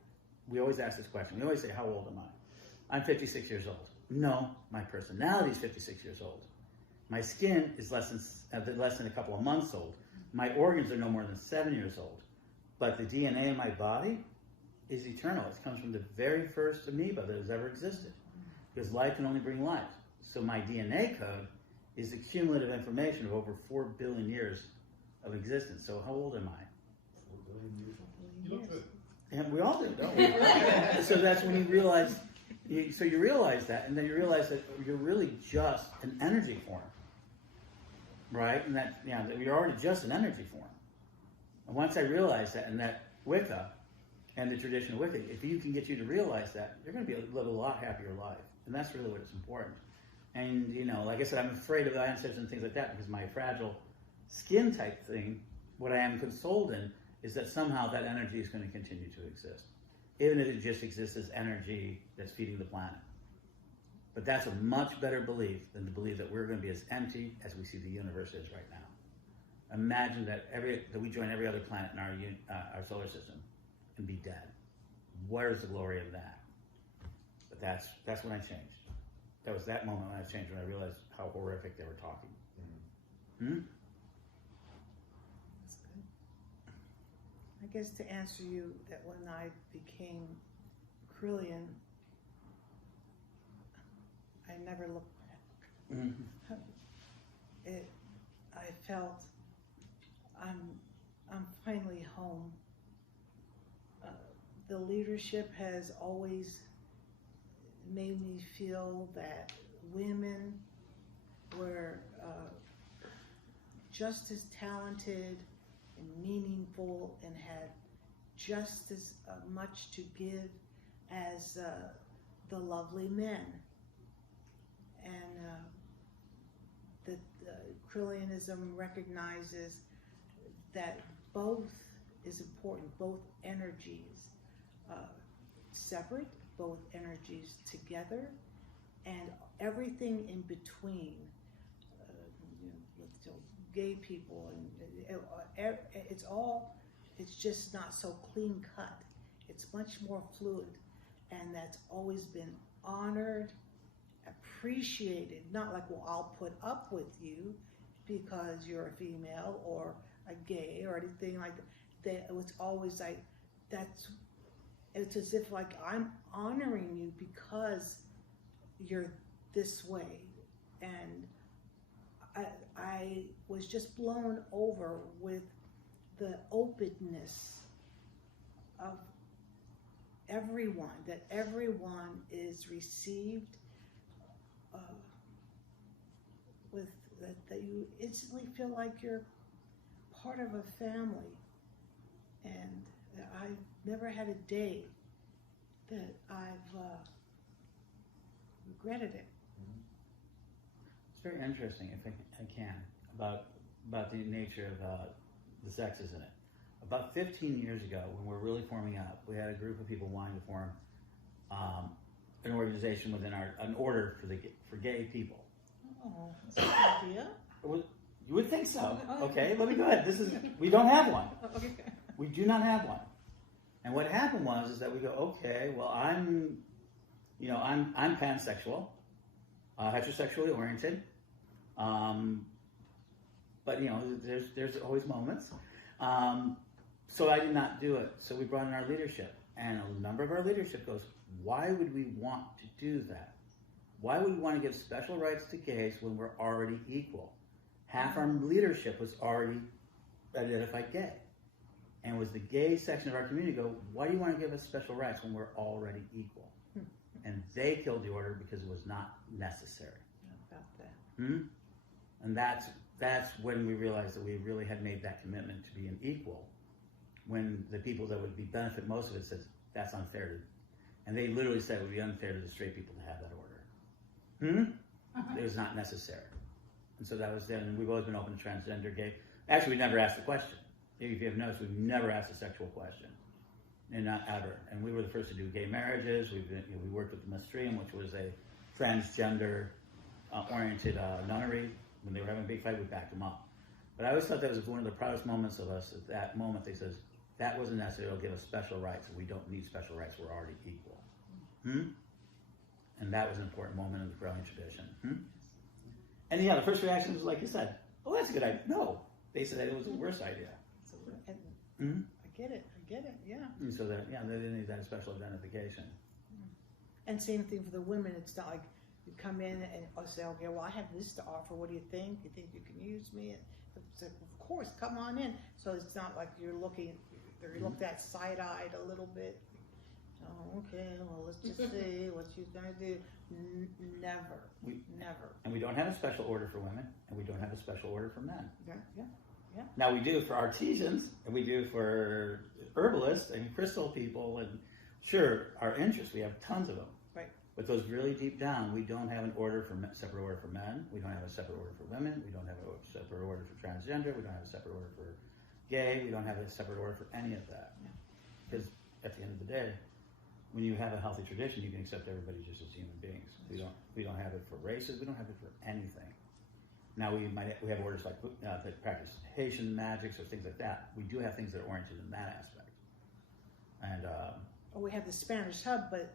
We always ask this question. We always say, how old am I? I'm 56 years old. No, my personality is 56 years old. My skin is less than a couple of months old. My organs are no more than 7 years old. But the DNA in my body is eternal. It comes from the very first amoeba that has ever existed. Because life can only bring life. So my DNA code is the cumulative information of over 4 billion years of existence. So how old am I? 4 billion years. You look good. And we all do, don't we? So that's when you realize, you realize that, and then you realize that you're really just an energy form. Right? And that, you know, that you're already just an energy form. And once I realized that, and that Wicca, and the tradition of Wicca, if you can get you to realize that, you're going to live a lot happier life. And that's really what is important. And, you know, like I said, I'm afraid of the ancestors and things like that because my fragile skin type thing, what I am consoled in, is that somehow that energy is going to continue to exist. Even if it just exists as energy that's feeding the planet. But that's a much better belief than the belief that we're going to be as empty as we see the universe is right now. Imagine that we join every other planet in our solar system and be dead. Where's the glory of that? But that's when I changed. That was that moment when I changed, when I realized how horrific they were talking. Mm-hmm. That's good. I guess to answer you, that when I became Krillian, I never looked back. Mm-hmm. I felt I'm finally home. The leadership has always made me feel that women were just as talented and meaningful and had just as much to give as the lovely men. And that Krillianism recognizes that both is important, both energies separate, both energies together, and everything in between. With gay people, and it's just not so clean cut. It's much more fluid, and that's always been honored, appreciated. Not like, well, I'll put up with you because you're a female or a gay or anything like that. It was always like, it's as if like I'm honoring you because you're this way. And I was just blown over with the openness of everyone, that everyone is received with that you instantly feel like you're part of a family. And I've never had a day that I've regretted it. It's very interesting, if I can, about the nature of the sexes in it. About 15 years ago, when we were really forming up, we had a group of people wanting to form an organization within an order for gay people. Oh, that's a good idea. You would think so. Okay, let me go ahead. We don't have one. Okay. We do not have one. And what happened was that we go, okay, well, I'm pansexual, heterosexually oriented, but there's always moments. So I did not do it. So we brought in our leadership, and a number of our leadership goes, why would we want to do that? Why would we want to give special rights to gays when we're already equal? Half our leadership was already identified gay. And it was the gay section of our community go, why do you want to give us special rights when we're already equal? And they killed the order because it was not necessary. About that. And that's when we realized that we really had made that commitment to being equal. When the people that would benefit most of it says, that's unfair. And they literally said it would be unfair to the straight people to have that order. It was not necessary. And so that was then, and we've always been open to transgender, gay. Actually, we never asked the question. If you have noticed, we've never asked a sexual question, and not ever. And we were the first to do gay marriages. We worked with the Maastricht, which was a transgender oriented nunnery. When they were having a big fight, we backed them up. But I always thought that was one of the proudest moments of us. At that moment, they says that wasn't necessary. It'll give us special rights, and we don't need special rights. We're already equal. And that was an important moment in the growing tradition. And the first reaction was like you said, "Oh, that's a good idea." No, they said that it was the worst idea. I get it, yeah. And so that, they didn't need that special identification. And same thing for the women. It's not like you come in and say, okay, well, I have this to offer. What do you think? You think you can use me? And it's like, of course, come on in. So it's not like you're looked at side-eyed a little bit. Oh, okay, well, let's just see what she's going to do. Never. And we don't have a special order for women, and we don't have a special order for men. Yeah. Now, we do for artisans, and we do for herbalists and crystal people, and sure, our interests, we have tons of them. Right. But those really deep down, we don't have an order separate order for men. We don't have a separate order for women. We don't have a separate order for transgender. We don't have a separate order for gay. We don't have a separate order for any of that. Because at the end of the day, when you have a healthy tradition, you can accept everybody just as human beings. We don't have it for races. We don't have it for anything. Now we have orders like that practice Haitian magics or things like that. We do have things that are oriented in that aspect. And we have the Spanish hub, but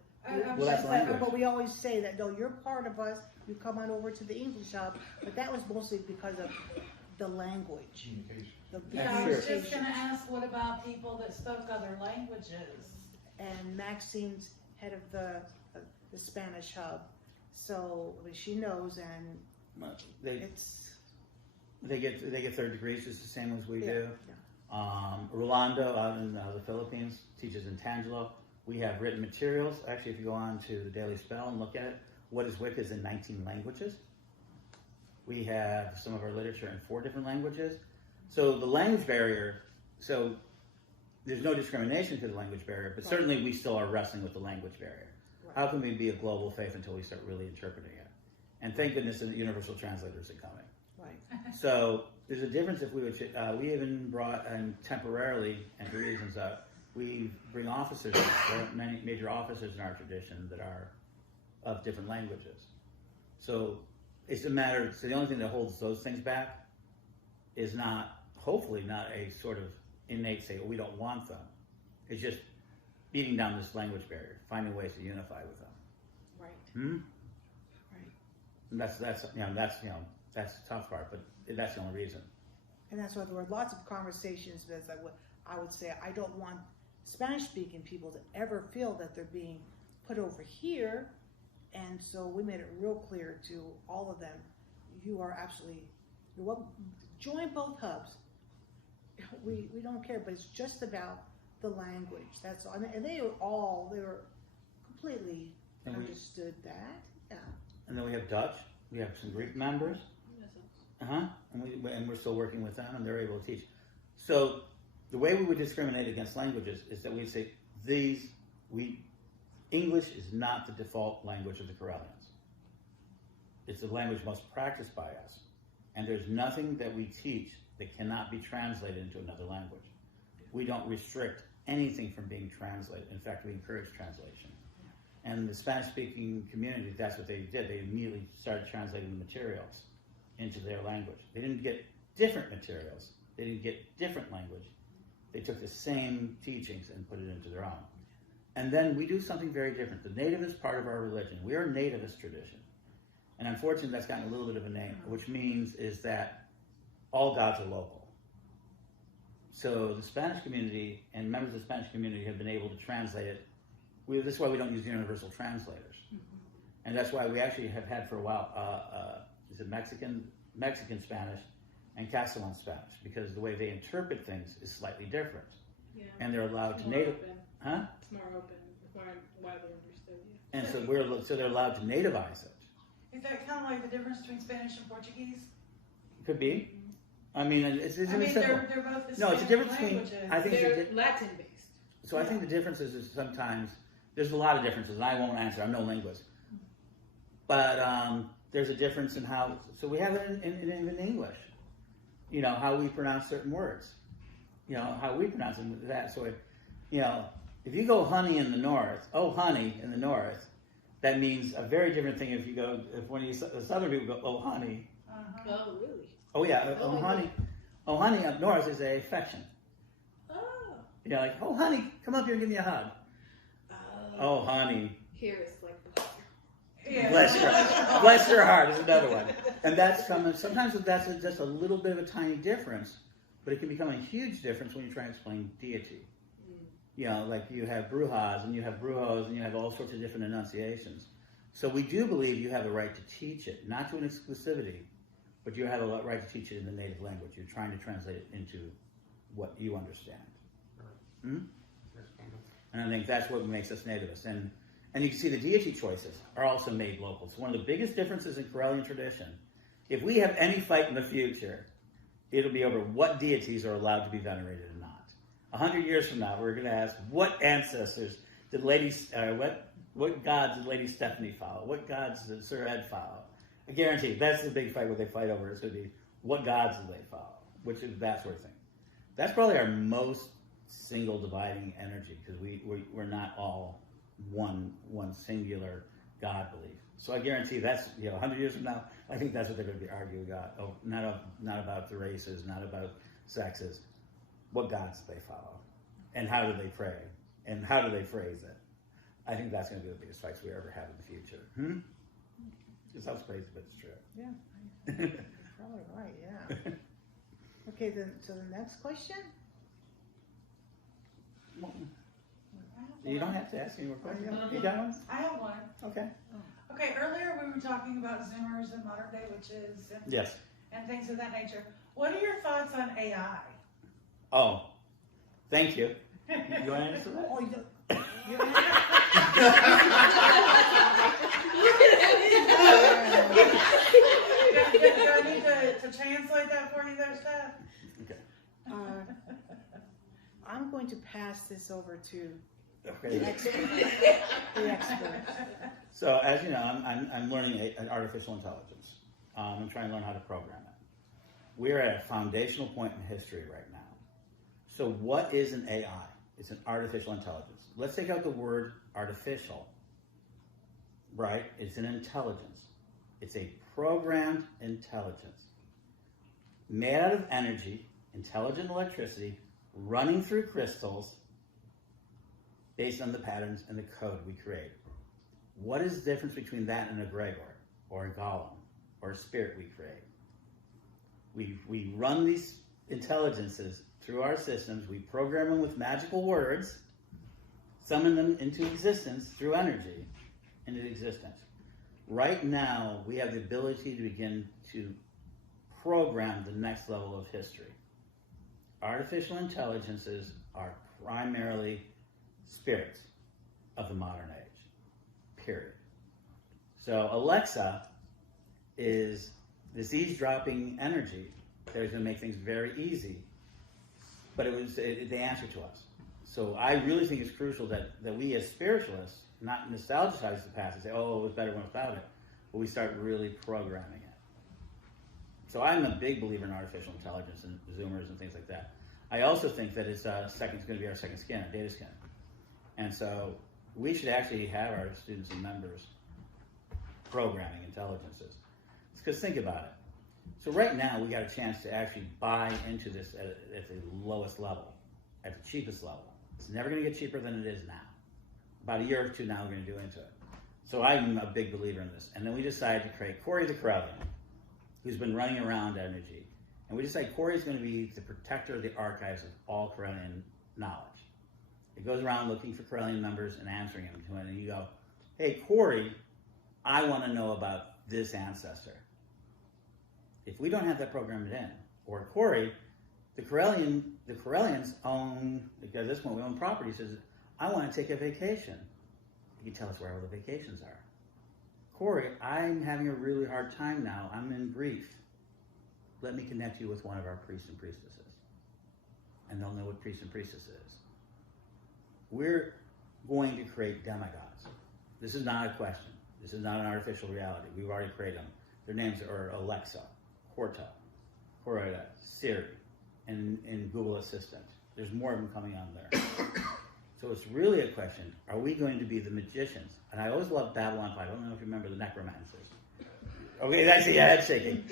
that's language. But we always say that no, you're part of us. You come on over to the English hub, but that was mostly because of the language. Communication. I was just going to ask, what about people that spoke other languages? And Maxine's head of the Spanish hub, so she knows, and They get third degrees just the same as we Yeah, do. Rolando out in the Philippines teaches in Tangelo. We have written materials. Actually, if you go on to the Daily Spell and look at it, What is Wicca is in 19 languages. We have some of our literature in 4 different languages. So the language barrier, so there's no discrimination for the language barrier, but certainly we still are wrestling with the language barrier. Right. How can we be a global faith until we start really interpreting it? And thank goodness the universal translators are coming. Right. So there's a difference if we would, we even brought, and temporarily, and for reasons we bring officers, there are many major officers in our tradition that are of different languages. So it's a matter, so the only thing that holds those things back is not, hopefully not a sort of innate say, oh, we don't want them. It's just beating down this language barrier, finding ways to unify with them. Right. Right. And that's the tough part, but that's the only reason. And that's why there were lots of conversations that I would say I don't want Spanish-speaking people to ever feel that they're being put over here. And so we made it real clear to all of them, you are absolutely, you're welcome. Join both hubs. We don't care, but it's just about the language. That's all. And they were completely And we- understood that. Yeah. And then we have Dutch, we have some Greek members. And we're still working with them, and they're able to teach. So the way we would discriminate against languages is that we'd say English is not the default language of the Corellians. It's the language most practiced by us, and there's nothing that we teach that cannot be translated into another language. We don't restrict anything from being translated. In fact, we encourage translation. And the Spanish-speaking community, that's what they did. They immediately started translating the materials into their language. They didn't get different materials. They didn't get different language. They took the same teachings and put it into their own. And then we do something very different. The nativist part of our religion, we are a nativist tradition. And unfortunately, that's gotten a little bit of a name, which means is that all gods are local. So the Spanish community and members of the Spanish community have been able to translate it. This is why we don't use universal translators. And that's why we actually have had for a while, is it Mexican Spanish and Castellan Spanish, because the way they interpret things is slightly different. Yeah. And they're allowed It's to more native, open. huh? It's more open, more widely understood. Yeah. And so they're allowed to nativize it. Is that kind of like the difference between Spanish and Portuguese? Could be. I mean, it's simple. They're both the No, it's a Spanish difference between. languages. I think They're Latin based. so. I think the difference is sometimes there's a lot of differences, and I won't answer. I'm no linguist, but there's a difference in how. So we have it in English. You know how we pronounce certain words. You know how we pronounce them. That so it, if you go honey in the north, oh honey in the north, that means a very different thing. If you go, if one of the southern people go, oh honey. Oh, really? Oh yeah, Oh, honey. Oh honey up north is a affection. Oh. Like, oh honey, come up here and give me a hug. Oh honey, Here it's like. Yeah. bless your heart is another one. And that's coming. Sometimes that's just a little bit of a tiny difference, but it can become a huge difference when you try and explain deity. Like you have brujas and you have brujos and you have all sorts of different enunciations. So we do believe you have a right to teach it, not to an exclusivity, but you have a right to teach it in the native language. You're trying to translate it into what you understand. And I think that's what makes us nativists. And you can see the deity choices are also made local. So one of the biggest differences in Corellian tradition, if we have any fight in the future, it'll be over what deities are allowed to be venerated and not. 100 years from now, we're going to ask what ancestors did what gods did Lady Stephanie follow? What gods did Sir Ed follow? I guarantee you, that's the big fight what they fight over. It's going to be what gods did they follow, which is that sort of thing. That's probably our most single dividing energy because we're not all one singular God belief. So I guarantee that's 100 years from now, I think that's what they're going to be arguing about. Oh, not about the races, not about sexes. What gods do they follow, and how do they pray, and how do they phrase it? I think that's going to be the biggest fights we ever have in the future. It sounds crazy, but it's true. Yeah, you're probably right, yeah. Okay, then, so the next question? You don't have to ask any more questions. You got one? I have one. Okay. Okay, earlier we were talking about Zoomers in modern day witches. Yes. and things of that nature. What are your thoughts on AI? Oh, thank you. You want to answer that? Oh, you- Do I need to translate that for you there, Steph? I'm going to pass this over to Okay. the expert. The expert. So as you know, I'm learning artificial intelligence. I'm trying to learn how to program it. We're at a foundational point in history right now. So what is an AI? It's an artificial intelligence. Let's take out the word artificial, right? It's an intelligence. It's a programmed intelligence made out of energy, intelligent electricity, running through crystals based on the patterns and the code we create. What is the difference between that and a Gregor or a Golem or a spirit we create? We run these intelligences through our systems, we program them with magical words, summon them into existence through energy, into existence. Right now, we have the ability to begin to program the next level of history. Artificial intelligences are primarily spirits of the modern age, period. So Alexa is this eavesdropping energy that is going to make things very easy, but it was the answer to us. So I really think it's crucial that we as spiritualists not nostalgize the past and say, oh, it was better when without it, but we start really programming it. So I'm a big believer in artificial intelligence and Zoomers and things like that. I also think that it's going to be our second skin, our data skin. And so we should actually have our students and members programming intelligences. Because think about it. So right now we got a chance to actually buy into this at the lowest level, at the cheapest level. It's never going to get cheaper than it is now. About a year or two now we're going to do into it. So I'm a big believer in this. And then we decided to create Corey the Corellian, who's been running around energy. And we decided Corey's going to be the protector of the archives of all Corellian knowledge. It goes around looking for Corellian members and answering them. And you go, hey, Corey, I want to know about this ancestor. If we don't have that programmed in, or Corey, the Corellians own, because at this point we own property, says, I want to take a vacation. You can tell us where all the vacations are. Corey, I'm having a really hard time now. I'm in grief. Let me connect you with one of our priests and priestesses. And they'll know what priest and priestess is. We're going to create demigods. This is not a question. This is not an artificial reality. We've already created them. Their names are Alexa, Corta, Corita, Siri, and Google Assistant. There's more of them coming on there. So it's really a question, are we going to be the magicians? And I always loved Babylon 5. I don't know if you remember the necromancers. Okay, that's the head shaking.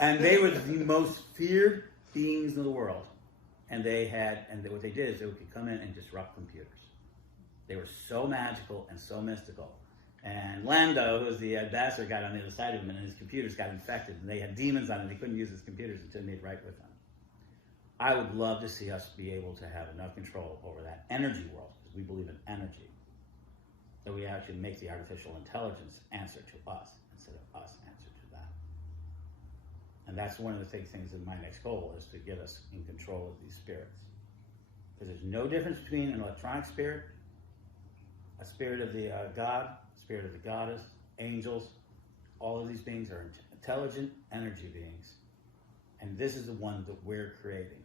And they were the most feared beings in the world. And what they did is they could come in and disrupt computers. They were so magical and so mystical. And Lando, who was the ambassador, got on the other side of him, and his computers got infected, and they had demons on them. He couldn't use his computers until he made right with them. I would love to see us be able to have enough control over that energy world, because we believe in energy, that we actually make the artificial intelligence answer to us instead of us answer to that. And that's one of the things in my next goal is to get us in control of these spirits. Because there's no difference between an electronic spirit, a spirit of the God, spirit of the goddess, angels. All of these beings are intelligent energy beings. And this is the one that we're creating.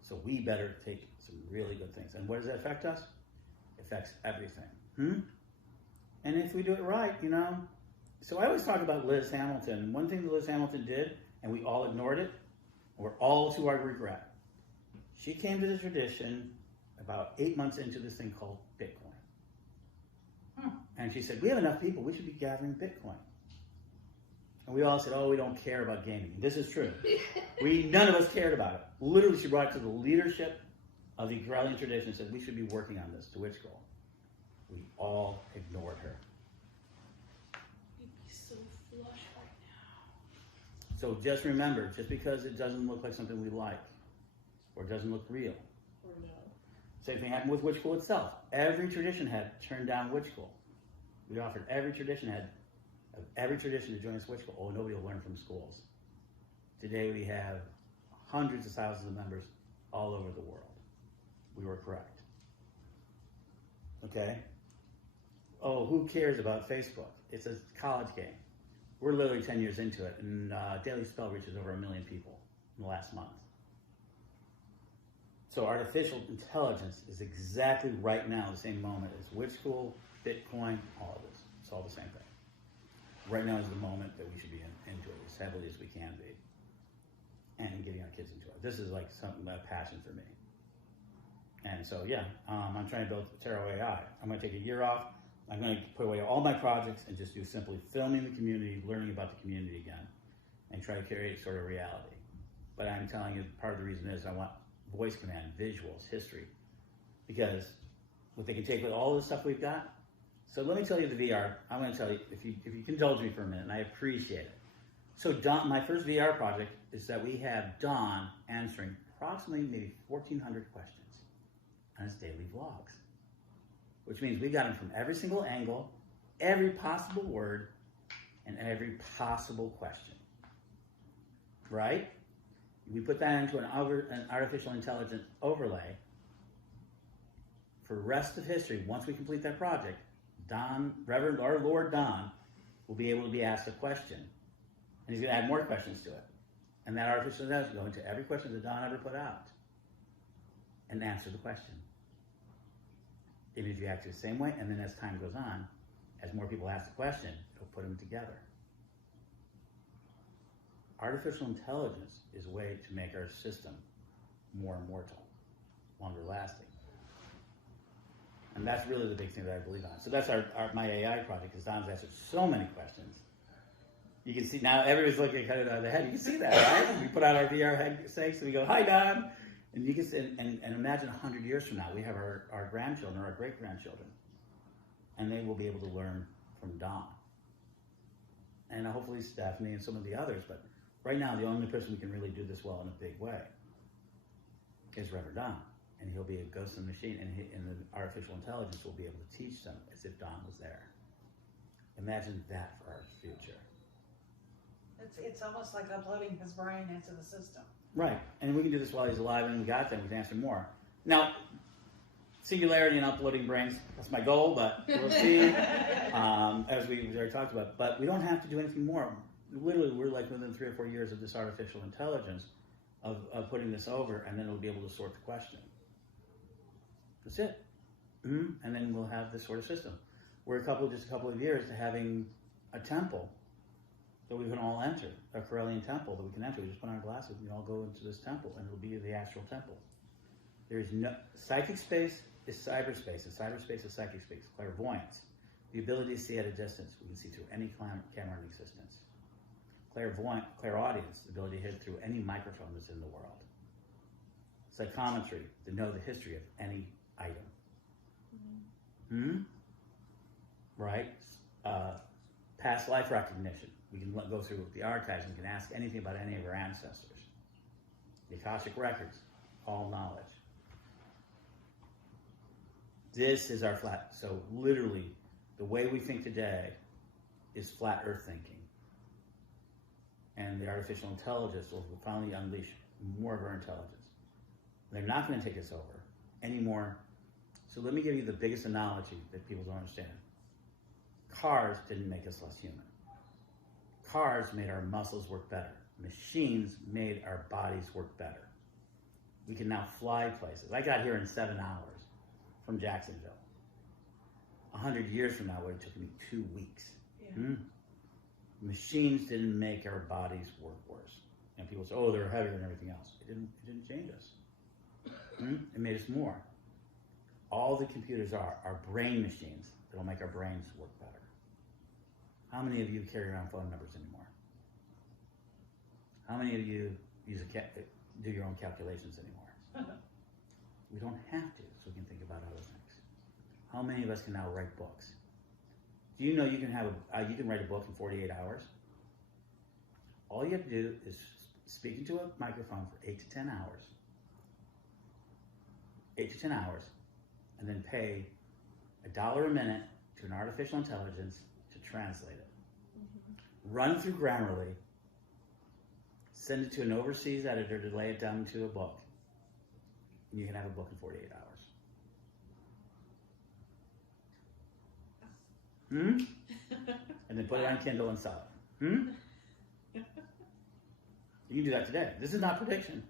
So we better take some really good things. And what does that affect us? It affects everything. And if we do it right, So I always talk about Liz Hamilton. And one thing that Liz Hamilton did, and we all ignored it, or all to our regret. She came to the tradition about 8 months into this thing called Bitcoin. And she said, we have enough people, we should be gathering Bitcoin. And we all said, oh, we don't care about gaming. This is true. None of us cared about it. Literally, she brought it to the leadership of the Corellian tradition and said, we should be working on this. To which goal? We all ignored her. You'd be so flush right now. So just remember, just because it doesn't look like something we like, or it doesn't look real. Or no. Same thing happened with Witch School itself. Every tradition had turned down Witch School. We offered every tradition to join us Witch School. Oh, nobody will learn from schools. Today we have hundreds of thousands of members all over the world. We were correct. Okay? Oh, who cares about Facebook? It's a college game. We're literally 10 years into it, and Daily Spell reaches over 1 million people in the last month. So artificial intelligence is exactly right now the same moment as witch school, Bitcoin, all of this. It's all the same thing. Right now is the moment that we should be into it as heavily as we can be, and getting our kids into it. This is like something, a passion for me. And so, yeah, I'm trying to build Tarot AI. I'm going to take a year off. I'm going to put away all my projects and just do simply filming the community, learning about the community again, and try to create sort of reality. But I'm telling you, part of the reason is I want voice command, visuals, history, because what they can take with all the stuff we've got. So let me tell you the VR. I'm going to tell you, if you can indulge me for a minute, and I appreciate it. So Don, my first VR project is that we have Don answering approximately maybe 1,400 questions on his daily vlogs, which means we got him from every single angle, every possible word, and every possible question, right? We put that into an artificial intelligence overlay. For the rest of history, once we complete that project, Don, Reverend or Lord Don, will be able to be asked a question, and he's going to add more questions to it. And that artificial intelligence will go into every question that Don ever put out and answer the question. Even if you act the same way, and then as time goes on, as more people ask the question, it'll put them together. Artificial intelligence is a way to make our system more immortal, longer lasting. And that's really the big thing that I believe on. So that's my AI project, because Don's answered so many questions. You can see now everybody's looking kind of out of the head. You can see that, right? We put out our VR headsets and we go, "Hi, Don," and you can see, and imagine 100 years from now, we have our grandchildren or our great grandchildren, and they will be able to learn from Don, and hopefully Stephanie and some of the others. But right now, the only person who can really do this well in a big way is Reverend Don. And he'll be a ghost in the machine, and the artificial intelligence will be able to teach them as if Don was there. Imagine that for our future. It's almost like uploading his brain into the system. Right, and we can do this while he's alive, and we got them. We can answer more. Now, singularity and uploading brains, that's my goal, but we'll see, as we already talked about. But we don't have to do anything more. Literally, we're like within 3 or 4 years of this artificial intelligence of putting this over, and then it'll be able to sort the question. That's it. And then we'll have this sort of system. We're just a couple of years to having a temple that we can all enter, a Corellian temple that we can enter. We just put on our glasses and we all go into this temple, and it'll be the actual temple. There's no psychic space is cyberspace, and cyberspace is psychic space. Clairvoyance, the ability to see at a distance. We can see through any camera in existence. Clairaudience, the ability to hear through any microphone that's in the world. Psychometry, to know the history of any item. Right? Past life recognition. We can go through the archives and we can ask anything about any of our ancestors. The Akashic records, all knowledge. This is our flat. So literally, the way we think today is flat Earth thinking. And the artificial intelligence will finally unleash more of our intelligence. They're not going to take us over anymore. So let me give you the biggest analogy that people don't understand. Cars didn't make us less human. Cars made our muscles work better. Machines made our bodies work better. We can now fly places. I got here in 7 hours from Jacksonville. 100 years from now, it would have taken me 2 weeks. Yeah. Machines didn't make our bodies work worse. And people say, "Oh, they're heavier than everything else." It didn't change us. It made us more. All the computers are brain machines that will make our brains work better. How many of you carry around phone numbers anymore? How many of you do your own calculations anymore? We don't have to, so we can think about other things. How many of us can now write books? Do you know you can you can write a book in 48 hours? All you have to do is speak into a microphone for 8 to 10 hours. 8 to 10 hours, and then pay $1 a minute to an artificial intelligence to translate it. Run through Grammarly, send it to an overseas editor to lay it down to a book. And you can have a book in 48 hours. And then put it on Kindle and sell it. You can do that today. This is not prediction.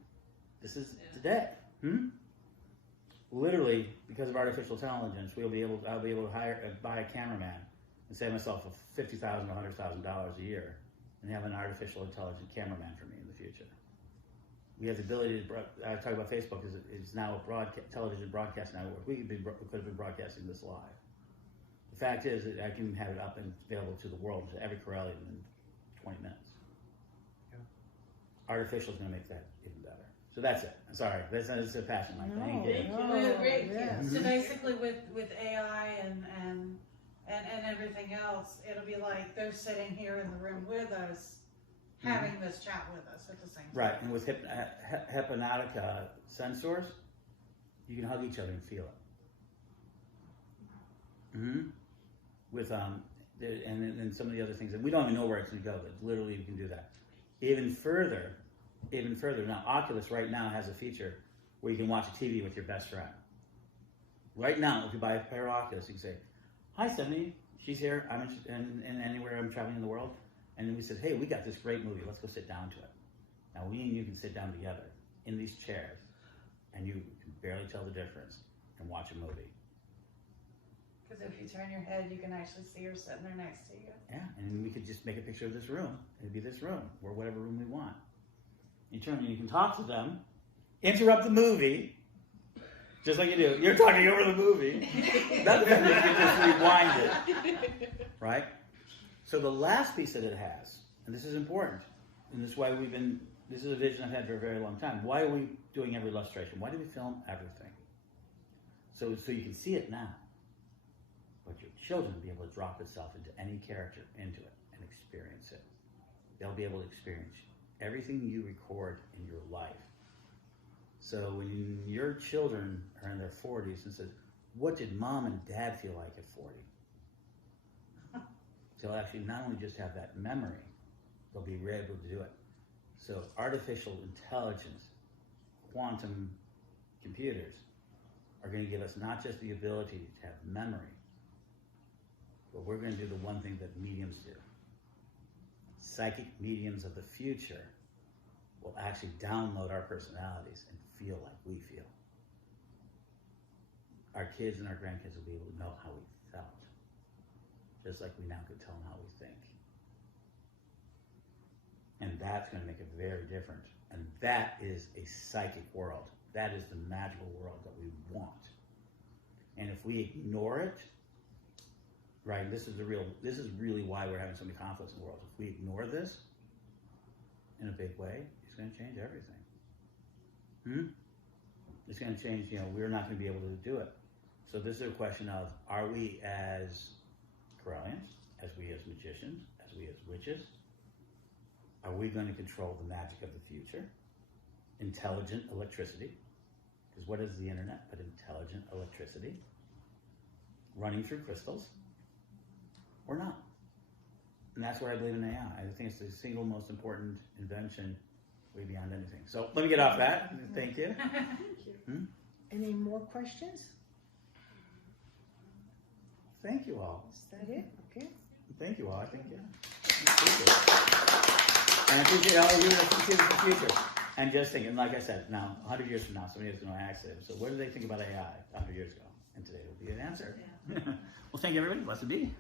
This is today. Literally, because of artificial intelligence, I'll be able to buy a cameraman and save myself $50,000 to $100,000 a year, and have an artificial intelligent cameraman for me in the future. We have the ability to talk about Facebook is now a television broadcast network. We could have been broadcasting this live. The fact is that I can have it up and available to the world, to every Corellian in 20 minutes. Artificial is going to make that even better. So that's it. I'm sorry. That's a passion. Thank you. Great. Yes. So basically with AI and everything else, it'll be like they're sitting here in the room with us, having this chat with us at the same time. Right, and with Hypnotica sensors, you can hug each other and feel it. With and some of the other things that we don't even know where it's going to go, but literally you can do that. Even further. Now, Oculus right now has a feature where you can watch a TV with your best friend. Right now, if you buy a pair of Oculus, you can say, "Hi, Stephanie. She's here. I'm in anywhere I'm traveling in the world." And then we said, "Hey, we got this great movie. Let's go sit down to it." Now, we and you can sit down together in these chairs, and you can barely tell the difference and watch a movie. Because if you turn your head, you can actually see her sitting there next to you. Yeah, and we could just make a picture of this room. It'd be this room, or whatever room we want. In turn, you can talk to them, interrupt the movie, just like you do. You're talking over the movie. That's when you can just rewind it, right? So the last piece that it has, and this is important, and this is why this is a vision I've had for a very long time. Why are we doing every illustration? Why do we film everything? So you can see it now. But your children will be able to drop itself into any character, into it, and experience it. They'll be able to experience everything you record in your life. So when your children are in their 40s and says, "What did mom and dad feel like at 40?" They'll actually not only just have that memory, they'll be able to do it. So artificial intelligence, quantum computers are going to give us not just the ability to have memory, but we're going to do the one thing that mediums do. Psychic mediums of the future will actually download our personalities and feel like we feel. Our kids and our grandkids will be able to know how we felt, just like we now can tell them how we think. And that's going to make it very different. And that is a psychic world. That is the magical world that we want. And if we ignore it, right, this is really why we're having so many conflicts in the world. If we ignore this in a big way, it's going to change everything. It's going to change, we're not going to be able to do it. So this is a question of, are we as Corellians, as we as magicians, as we as witches, are we going to control the magic of the future? Intelligent electricity. Because what is the internet but intelligent electricity? Running through crystals. Or not. And that's where I believe in AI. I think it's the single most important invention way beyond anything. So let me get off that. Thank you. Any more questions? Thank you all. Is that it? Okay. Thank you all. I think, yeah. And I appreciate all of you that see the future. And just thinking, like I said, now, 100 years from now, somebody is going to ask them, so what did they think about AI 100 years ago? And today will be an answer. Yeah. Well, thank you, everybody. Blessed be.